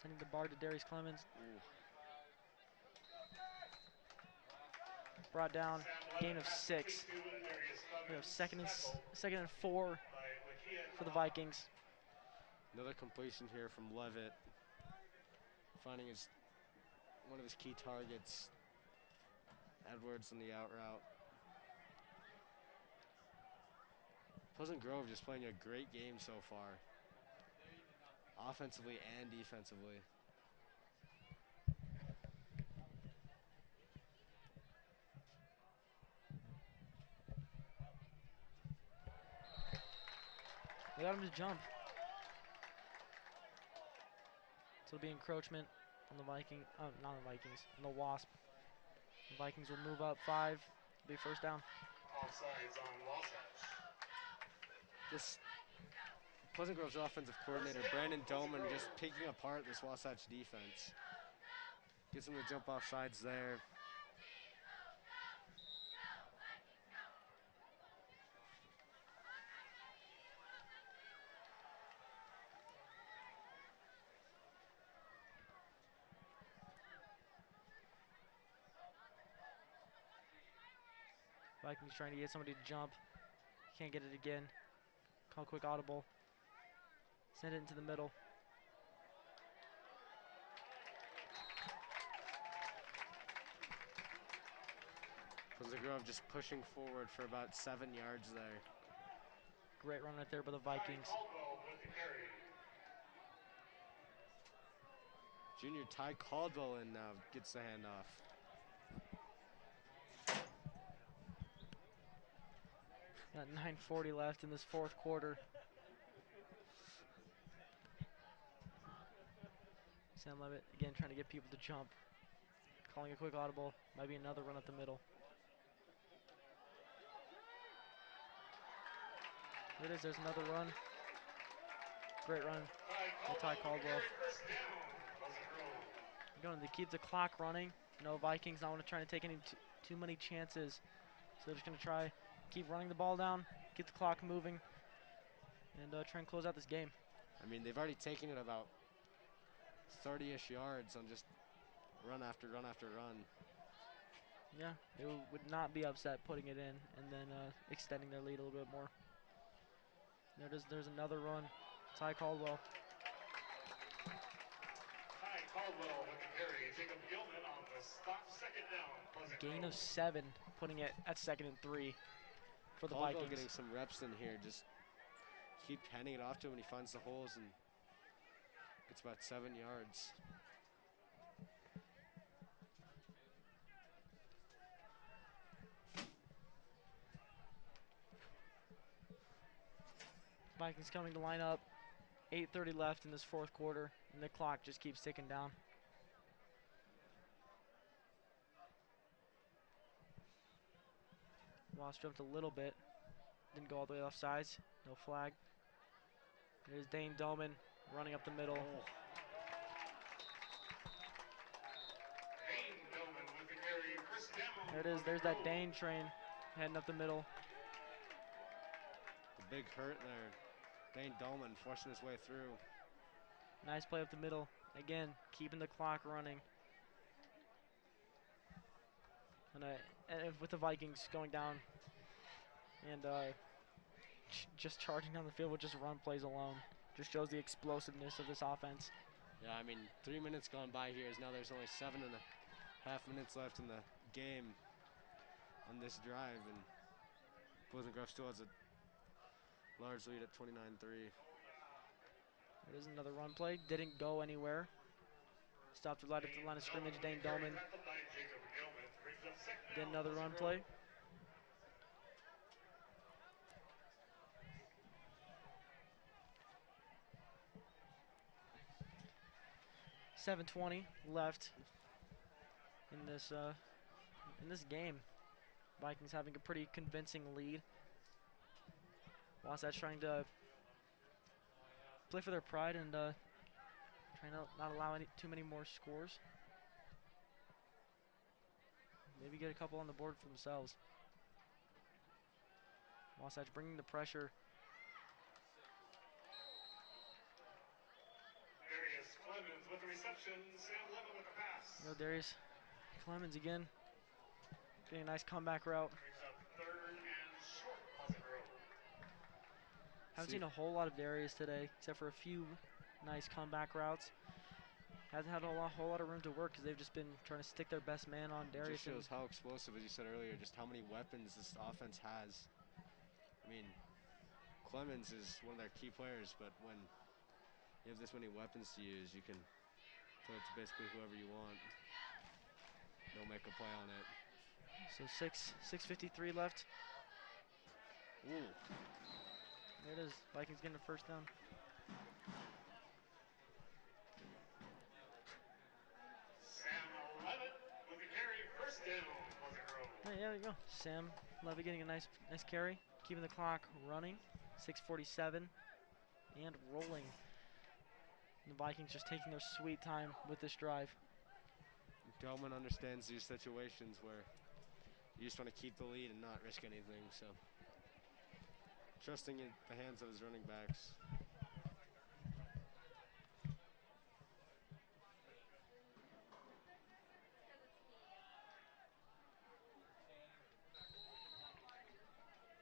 Sending the bar to Darius Clemens. Ooh. Brought down, gain of 6. We have second and 4 for the Vikings. Another completion here from Levitt, finding one of his key targets, Edwards on the out route. Pleasant Grove just playing a great game so far, offensively and defensively. They got him to jump. So it'll be encroachment on the Vikings, not the Vikings, on the Wasp. The Vikings will move up 5, be 1st down. Offsides on Wasatch. This Pleasant Grove's offensive coordinator, Brandon Doman, just picking apart this Wasatch defense. Gets him to jump off sides there. Vikings trying to get somebody to jump. Can't get it again. Call quick audible. Send it into the middle. Pleasant Grove just pushing forward for about 7 yards there. Great run right there by the Vikings. Junior Ty Caldwell in now gets the handoff. Got 9:40 left in this 4th quarter. Sam Levitt again trying to get people to jump. Calling a quick audible. Might be another run up the middle. There it is. There's another run. Great run by Ty Caldwell. Going to keep the clock running. No, Vikings not want to try to take any too many chances. So they're just going to try keep running the ball down, get the clock moving, and try and close out this game. I mean, they've already taken it about 30-ish yards on just run after run after run. Yeah, they would not be upset putting it in and then extending their lead a little bit more. There's another run. Ty Caldwell. Ty Caldwell with the carry. Jacob Gilman on the stop, 2nd down. Gain of 7, putting it at 2nd and 3 for the Caldwell Vikings. getting some reps in here, just keep handing it off to him, and he finds the holes and gets about 7 yards. Vikings coming to line up. 8:30 left in this fourth quarter, and the clock just keeps ticking down. Wasp jumped a little bit. Didn't go all the way off sides. No flag. There's Dane Dolman running up the middle. Oh. There it is. There's that Dane train heading up the middle. The big hurt there. Dane Dolman forcing his way through. Nice play up the middle. Again, keeping the clock running. And with the Vikings going down and just charging down the field with just run plays alone. Just shows the explosiveness of this offense. Yeah, I mean, 3 minutes gone by here. Now there's only 7.5 minutes left in the game on this drive, and Boys Grove still has a large lead at 29-3. There's another run play. Didn't go anywhere. Stopped right at the line of scrimmage. Dane Dolman. Again, another run play. .720 left in this game. Vikings having a pretty convincing lead. Wasatch trying to play for their pride and trying to not allow too many more scores. Maybe get a couple on the board for themselves. Wasatch bringing the pressure. Darius Clemens with the reception, Sam Levin with the pass. Darius Clemens again. Getting a nice comeback route. Brings up 3rd and short, Pleasant Grove. Haven't seen a whole lot of Darius today, except for a few nice comeback routes. Hasn't had a whole lot of room to work because they've just been trying to stick their best man on Darius. Just shows how explosive, as you said earlier, just how many weapons this offense has. I mean, Clemens is one of their key players, but when you have this many weapons to use, you can throw it to basically whoever you want. They'll make a play on it. So 6:53 left. Ooh. There it is. Vikings getting a first down. Sam Levitt with the carry, first down, Pleasant Grove. Yeah, there you go. Sam Levitt getting a nice carry, keeping the clock running. 6:47 and rolling. And the Vikings just taking their sweet time with this drive. Dolman understands these situations where you just want to keep the lead and not risk anything, so trusting in the hands of his running backs.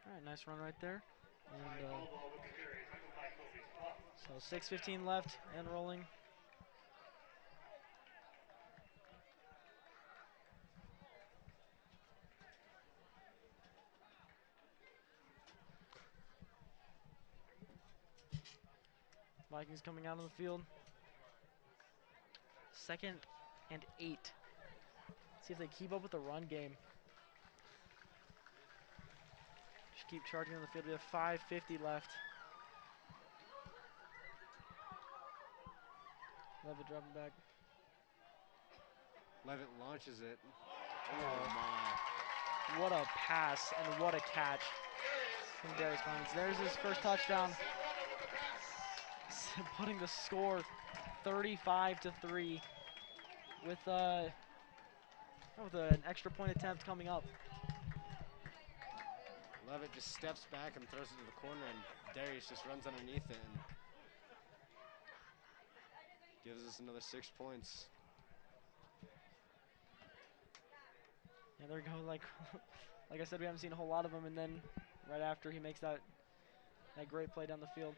All right, nice run right there. And so 6:15 left and rolling. Vikings coming out on the field. 2nd and 8. See if they keep up with the run game. Just keep charging on the field. We have 5:50 left. Levitt dropping back. Levitt launches it. Oh my. What a pass and what a catch from Darius Clemens. There's his first touchdown. Putting the score 35-3 with an extra point attempt coming up. Levitt just steps back and throws it to the corner, and Darius just runs underneath it and gives us another 6 points. Yeah, there we go. Like I said, we haven't seen a whole lot of them, and then right after he makes that great play down the field.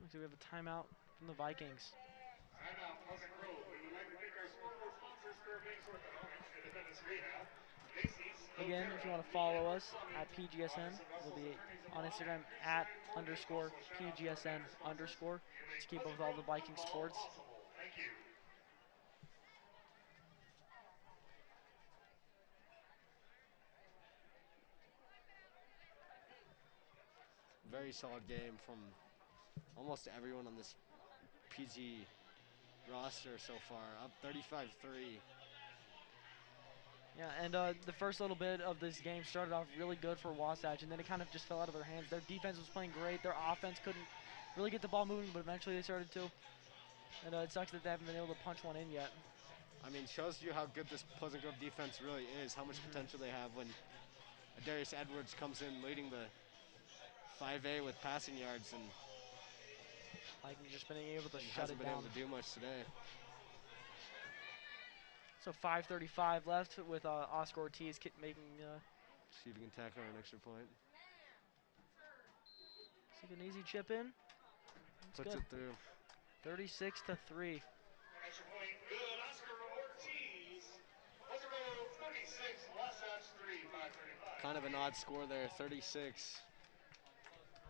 Looks like we have a timeout from the Vikings. Timeout Pleasant Grove. We would like to thank our scoreboard sponsors, Fairbanks Orthodontics, Independence Rehab, Macy's, Again, if you want to follow us at PGSN, we'll be on Instagram at _ PGSN _ to keep up with all the Viking sports. Thank you. Very solid game from almost everyone on this PG roster so far. Up 35-3. Yeah, and the first little bit of this game started off really good for Wasatch, and then it kind of just fell out of their hands. Their defense was playing great. Their offense couldn't really get the ball moving, but eventually they started to. And it sucks that they haven't been able to punch one in yet. I mean, shows you how good this Pleasant Grove defense really is, how much potential they have when Darius Edwards comes in leading the 5A with passing yards and Like, just been able to shut hasn't it been down. able to do much today. So 5:35 left with Oscar Ortiz making See if he can tack on an extra point. it's like an easy chip in. Puts good. it through. 36-3. Extra point, good. Oscar Ortiz. Pleasant Grove 36, Wasatch 3, 5:35. Kind of an odd score there, 36.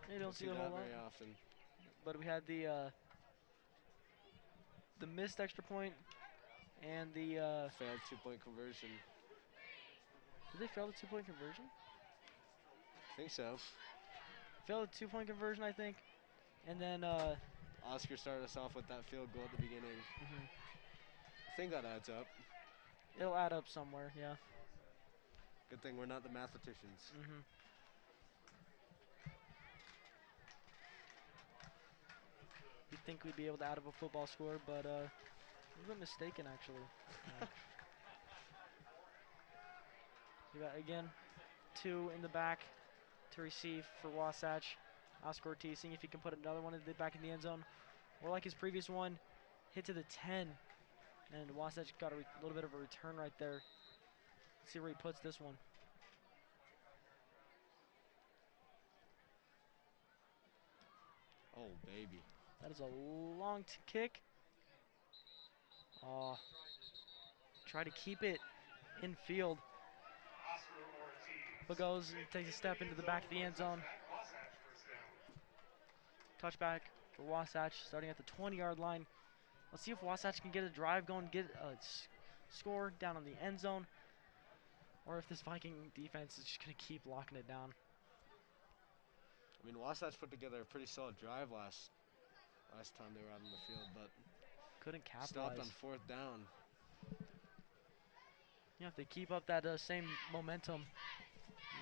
You don't see a that whole lot. very often. But we had the missed extra point and the Failed 2-point conversion. did they fail the 2-point conversion? I think so. Failed the 2-point conversion, I think. And then Oscar started us off with that field goal at the beginning. I think that adds up. it'll add up somewhere, yeah. Good thing we're not the mathematicians. You'd think we'd be able to add up a football score, but we've been mistaken, actually. We got, again, 2 in the back to receive for Wasatch. Oscar Ortiz seeing if he can put another one back in the end zone. Or like his previous one, hit to the 10. And Wasatch got a little bit of a return right there. Let's see where he puts this one. Oh, baby. That is a long kick. Oh, try to keep it in field. Oscar Ortiz. But goes and takes a step into the back of the end zone. Wasatch first down. Touchback for Wasatch, starting at the 20-yard line. Let's see if Wasatch can get a drive going, get a score down on the end zone, or if this Viking defense is just going to keep locking it down. I mean, Wasatch put together a pretty solid drive last time they were out on the field, but couldn't capitalize. Stopped on 4th down. Yeah, if they keep up that same momentum,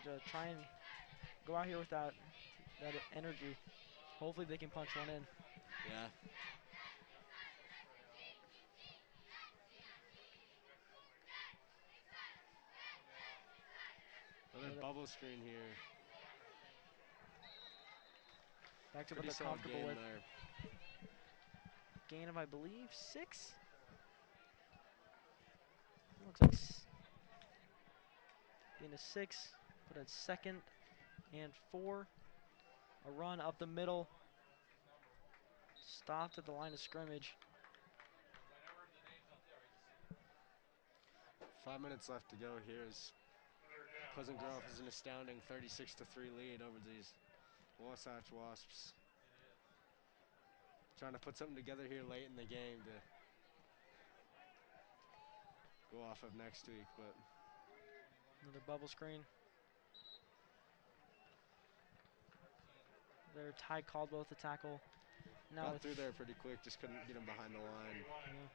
and try and go out here with that energy, hopefully they can punch one in. Yeah. Another bubble screen here. Back to what they're comfortable with. There. Gain of, I believe, 6? Looks like gain of 6. Put at 2nd and 4. A run up the middle. Stopped at the line of scrimmage. 5 minutes left to go here as Pleasant Grove has an astounding 36-3 lead over these Wasatch Wasps. Trying to put something together here late in the game to go off of next week, but another bubble screen. They're Ty Caldwell with the tackle. Now got through there pretty quick, just couldn't get him behind the line. Yeah.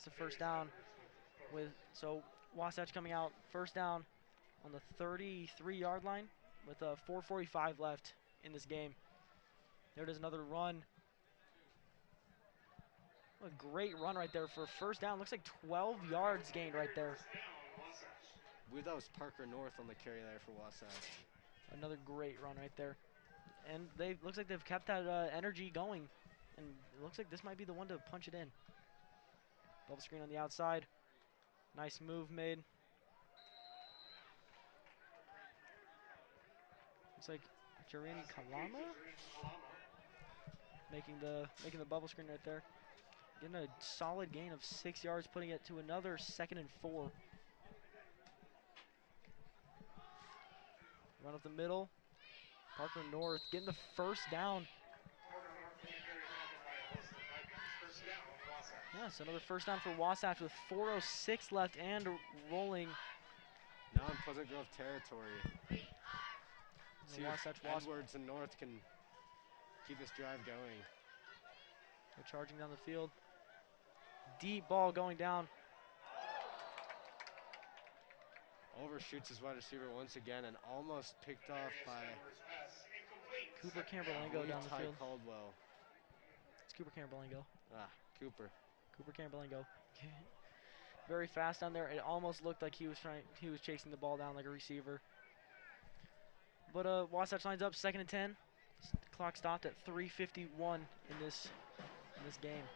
It's the first down so Wasatch coming out first down on the 33-yard line with 4:45 left in this game. There it is, another run. What a great run right there for first down. Looks like 12 yards gained right there. I believe that was Parker North on the carry there for Wasatch. Another great run right there. And looks like they've kept that energy going. And it looks like this might be the one to punch it in. Bubble screen on the outside. Nice move made. Looks like Jarini Kalama making the bubble screen right there. getting a solid gain of 6 yards, putting it to another 2nd and 4. Run up the middle. Parker North getting the first down. Yes, another first down for Wasatch with 4:06 left and rolling. Now in Pleasant Grove territory. See if Wasatch Wasp. Edwards and North can keep this drive going. They're charging down the field. Deep ball going down. Overshoots his wide receiver once again and almost picked off by Cooper Camberlango down the Ty field. Caldwell. It's Cooper Camberlango. Cooper. Cooper Camberlango. Very fast down there. It almost looked like he was chasing the ball down like a receiver. But Wasatch lines up 2nd and 10. Clock stopped at 3:51 in this game.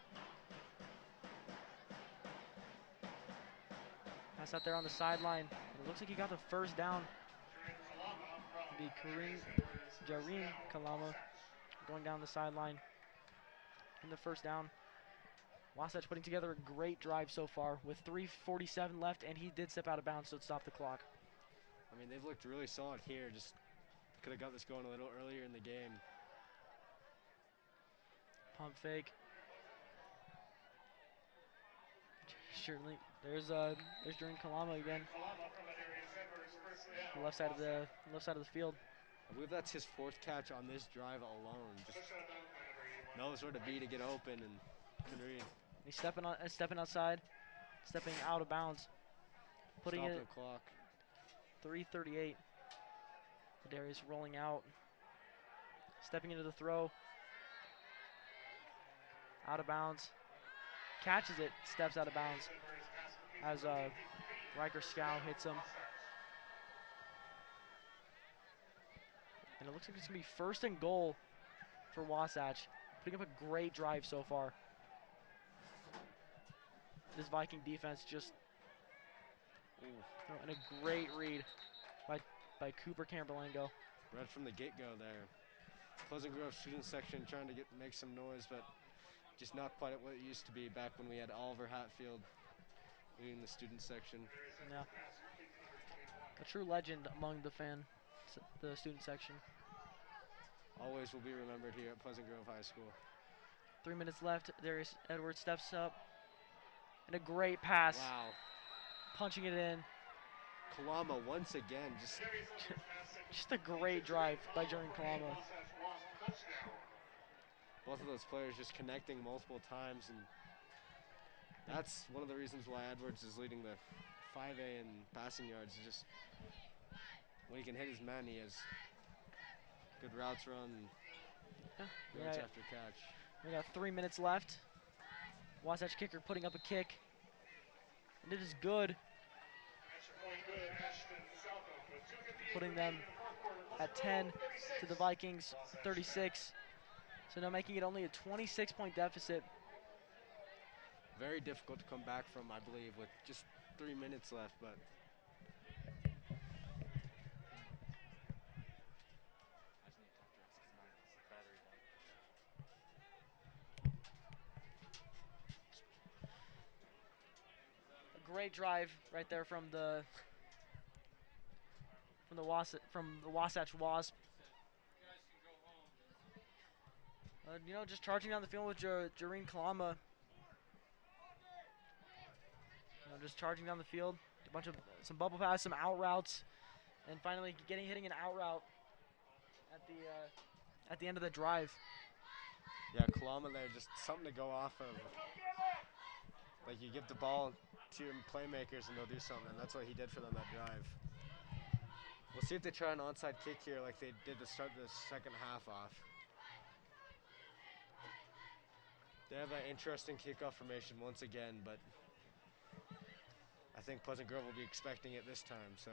Pass out there on the sideline. It looks like he got the first down. It'll be Jareen Kalama going down the sideline in the first down. Wasatch putting together a great drive so far with 3:47 left, and he did step out of bounds, so it stopped the clock. I mean, they've looked really solid here. Just could have got this going a little earlier in the game. Pump fake. Certainly, there's Jareen Kalama again. Left side of the field. I believe that's his 4th catch on this drive alone. Just knows where to be to get open and can read. He's stepping outside, stepping out of bounds, putting Stop it the clock. 3:38. Darius rolling out, stepping into the throw, out of bounds, catches it, steps out of bounds as Riker Scow hits him. And it looks like it's going to be 1st and goal for Wasatch. Putting up a great drive so far. This Viking defense just and a great read by Cooper Camberlango. Right from the get-go there. Pleasant Grove student section trying to make some noise, but just not quite at what it used to be back when we had Oliver Hatfield leading the student section. Yeah. A true legend among the student section. Always will be remembered here at Pleasant Grove High School. 3 minutes left. Darius Edwards steps up. And a great pass. Wow. Punching it in. Kalama once again just a great drive by Jareen Kalama. Both of those players just connecting multiple times, and that's one of the reasons why Edwards is leading the 5A in passing yards. Just when he can hit his man, he has good routes run, yards after catch. We got 3 minutes left. Wasatch kicker putting up a kick. And it is good. Putting them at 10 to the Vikings 36. So now making it only a 26-point deficit. Very difficult to come back from, I believe, with just 3 minutes left, but Great drive right there from the Wasatch Wasp. Just charging down the field with Jareen Kalama. Just charging down the field, some bubble pass, some out routes, and finally hitting an out route at the end of the drive. yeah, Kalama there, just something to go off of. Like, you give the ball to your playmakers and they'll do something, and that's what he did for them that drive. We'll see if they try an onside kick here like they did to start the second half off. They have that interesting kickoff formation once again, but I think Pleasant Grove will be expecting it this time. So,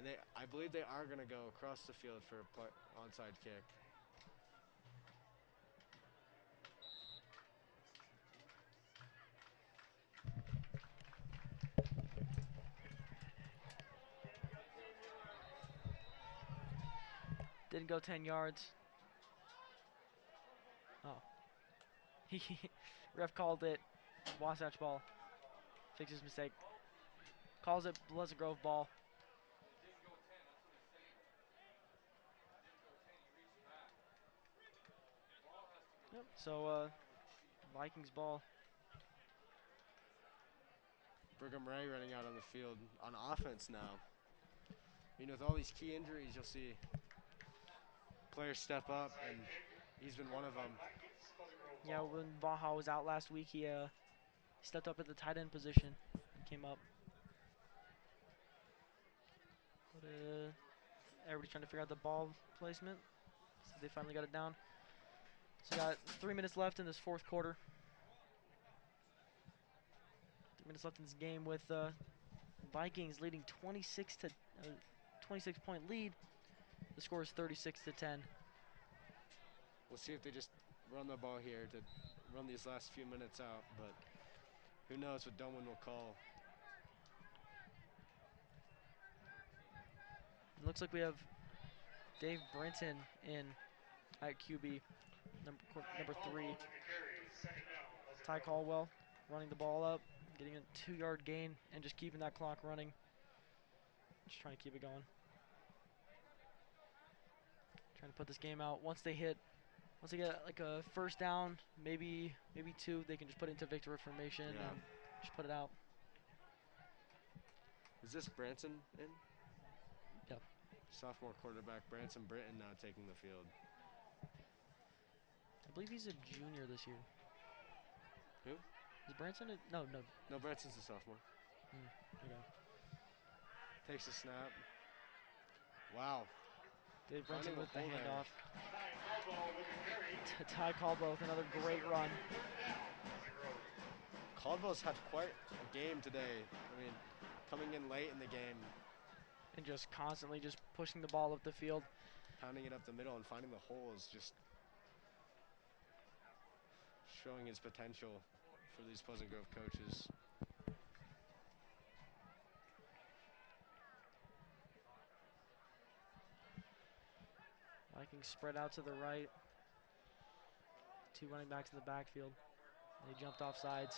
and I believe they are going to go across the field for a onside kick. Didn't go 10 yards. Oh. Ref called it Wasatch ball. Fixes mistake. Calls it Pleasant Grove ball. Yep. So Vikings ball. Brigham Ray running out on the field on offense now. With all these key injuries, you'll see players step up, and he's been one of them. Yeah, when Baja was out last week, he stepped up at the tight end position and came up. But everybody's trying to figure out the ball placement. So they finally got it down. So we got 3 minutes left in this fourth quarter. 3 minutes left in this game with Vikings leading 26 to 26-point lead. The score is 36 to 10. We'll see if they just run the ball here to run these last few minutes out, but who knows what Doman will call. It looks like we have Dave Brenton in at QB, number 3. Ty Caldwell running the ball up, getting a 2-yard gain, and just keeping that clock running. Just trying to keep it going. Trying to put this game out. Once they get like a first down, maybe 2, they can just put it into victory formation and just put it out. Is this Branson in? Yep. Sophomore quarterback Branson Britton now taking the field. I believe he's a junior this year. Who? Is Branson no. No, Branson's a sophomore. Okay. Takes a snap. Wow. Dave Branson Finding with a the hole there. handoff. Ty Caldwell with another great run. Caldwell's had quite a game today. I mean, coming in late in the game, And just constantly just pushing the ball up the field. pounding it up the middle and finding the holes, just showing his potential for these Pleasant Grove coaches. Vikings spread out to the right. 2 running backs in the backfield. They jumped off sides.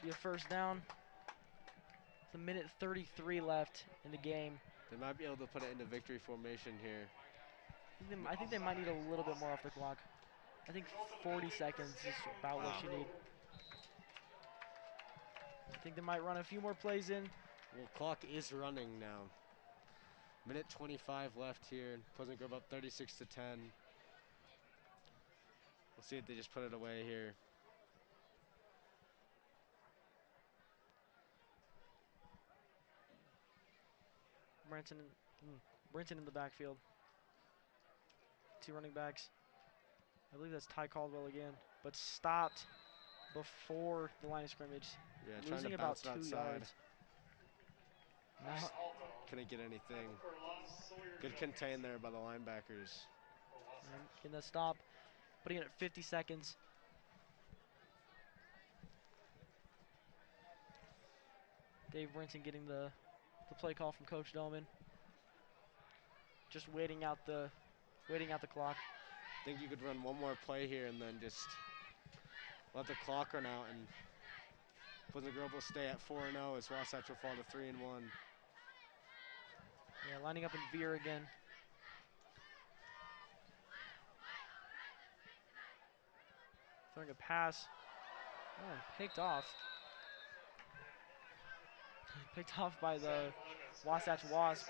Be a first down. It's a minute 33 left in the game. They might be able to put it into victory formation here. I think they might need a little bit more off the clock. I think 40 seconds is about what you need. I think they might run a few more plays in. Well, clock is running now. Minute 25 left here. Pleasant Grove up 36 to 10. We'll see if they just put it away here. Brenton in the backfield. 2 running backs. I believe that's Ty Caldwell again, but stopped before the line of scrimmage. Yeah, trying Losing to about bounce it 2 outside. yards. Now, Couldn't get anything. Good contain there by the linebackers. getting the stop, putting it at 50 seconds. Dave Brinson getting the play call from Coach Dolman. Just waiting out the clock. I think you could run one more play here and then just let the clock run out, and Pleasant Grove will stay at 4-0 as Wasatch will fall to 3-1. Yeah, lining up in veer again. Throwing a pass. Oh, picked off. Picked off by the Wasatch Wasp.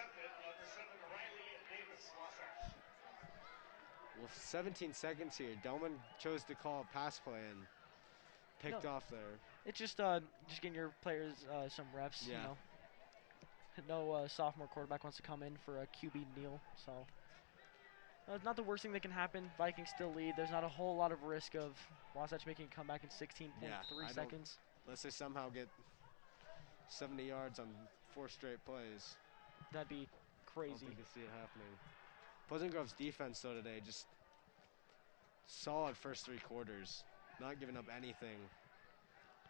With 17 seconds here, Delman chose to call a pass play and picked off there. It's just getting your players some reps. Yeah. You know. No sophomore quarterback wants to come in for a QB kneel, so it's not the worst thing that can happen. Vikings still lead. There's not a whole lot of risk of Wasatch making a comeback in 16.3 seconds. Unless they somehow get 70 yards on 4 straight plays. That'd be I crazy. don't think you see it happening. Pleasant Grove's defense, though, today, just solid first 3 quarters. Not giving up anything.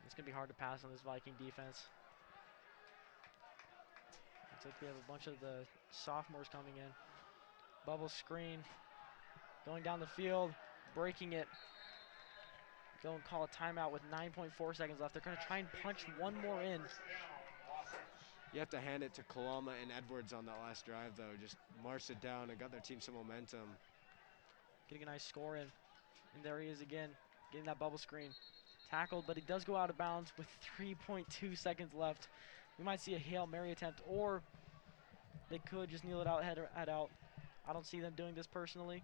It's going to be hard to pass on this Viking defense. Looks like we have a bunch of the sophomores coming in. Bubble screen. Going down the field. breaking it. Go and call a timeout with 9.4 seconds left. They're going to try and punch one more in. You have to hand it to Kalama and Edwards on that last drive, though. Just marched it down and got their team some momentum. Getting a nice score in. And there he is again, getting that bubble screen. Tackled, but he does go out of bounds with 3.2 seconds left. We might see a Hail Mary attempt, or they could just kneel it out, head out. I don't see them doing this personally.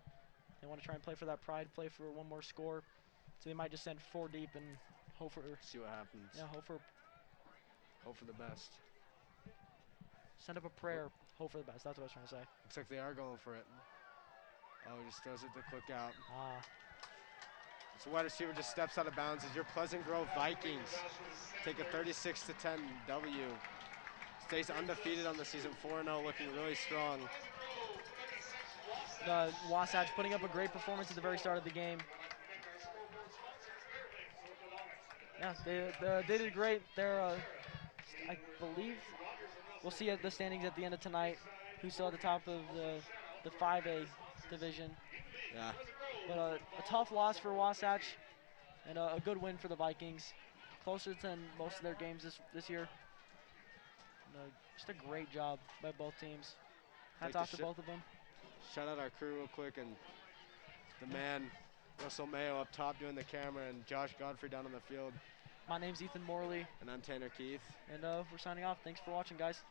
They want to try and play for that pride, play for one more score. So they might just send 4 deep and hope for See what happens. Yeah, hope for the best. Send up a prayer, hope for the best. That's what I was trying to say. Looks like they are going for it. Oh, he just throws it to quick out. So wide receiver just steps out of bounds as your Pleasant Grove Vikings take a 36-10 W. Stays undefeated on the season, 4-0, looking really strong. Wasatch putting up a great performance at the very start of the game. Yeah, they did great. They're, I believe, we'll see at the standings at the end of tonight who's still at the top of the 5A division. Yeah. But a tough loss for Wasatch and a good win for the Vikings. Closer than most of their games this year. Just a great job by both teams. Hats off to both of them. Shout out our crew real quick, and the man, Russell Mayo, up top doing the camera, and Josh Godfrey down on the field. My name's Ethan Morley. And I'm Tanner Keith. And we're signing off. Thanks for watching, guys.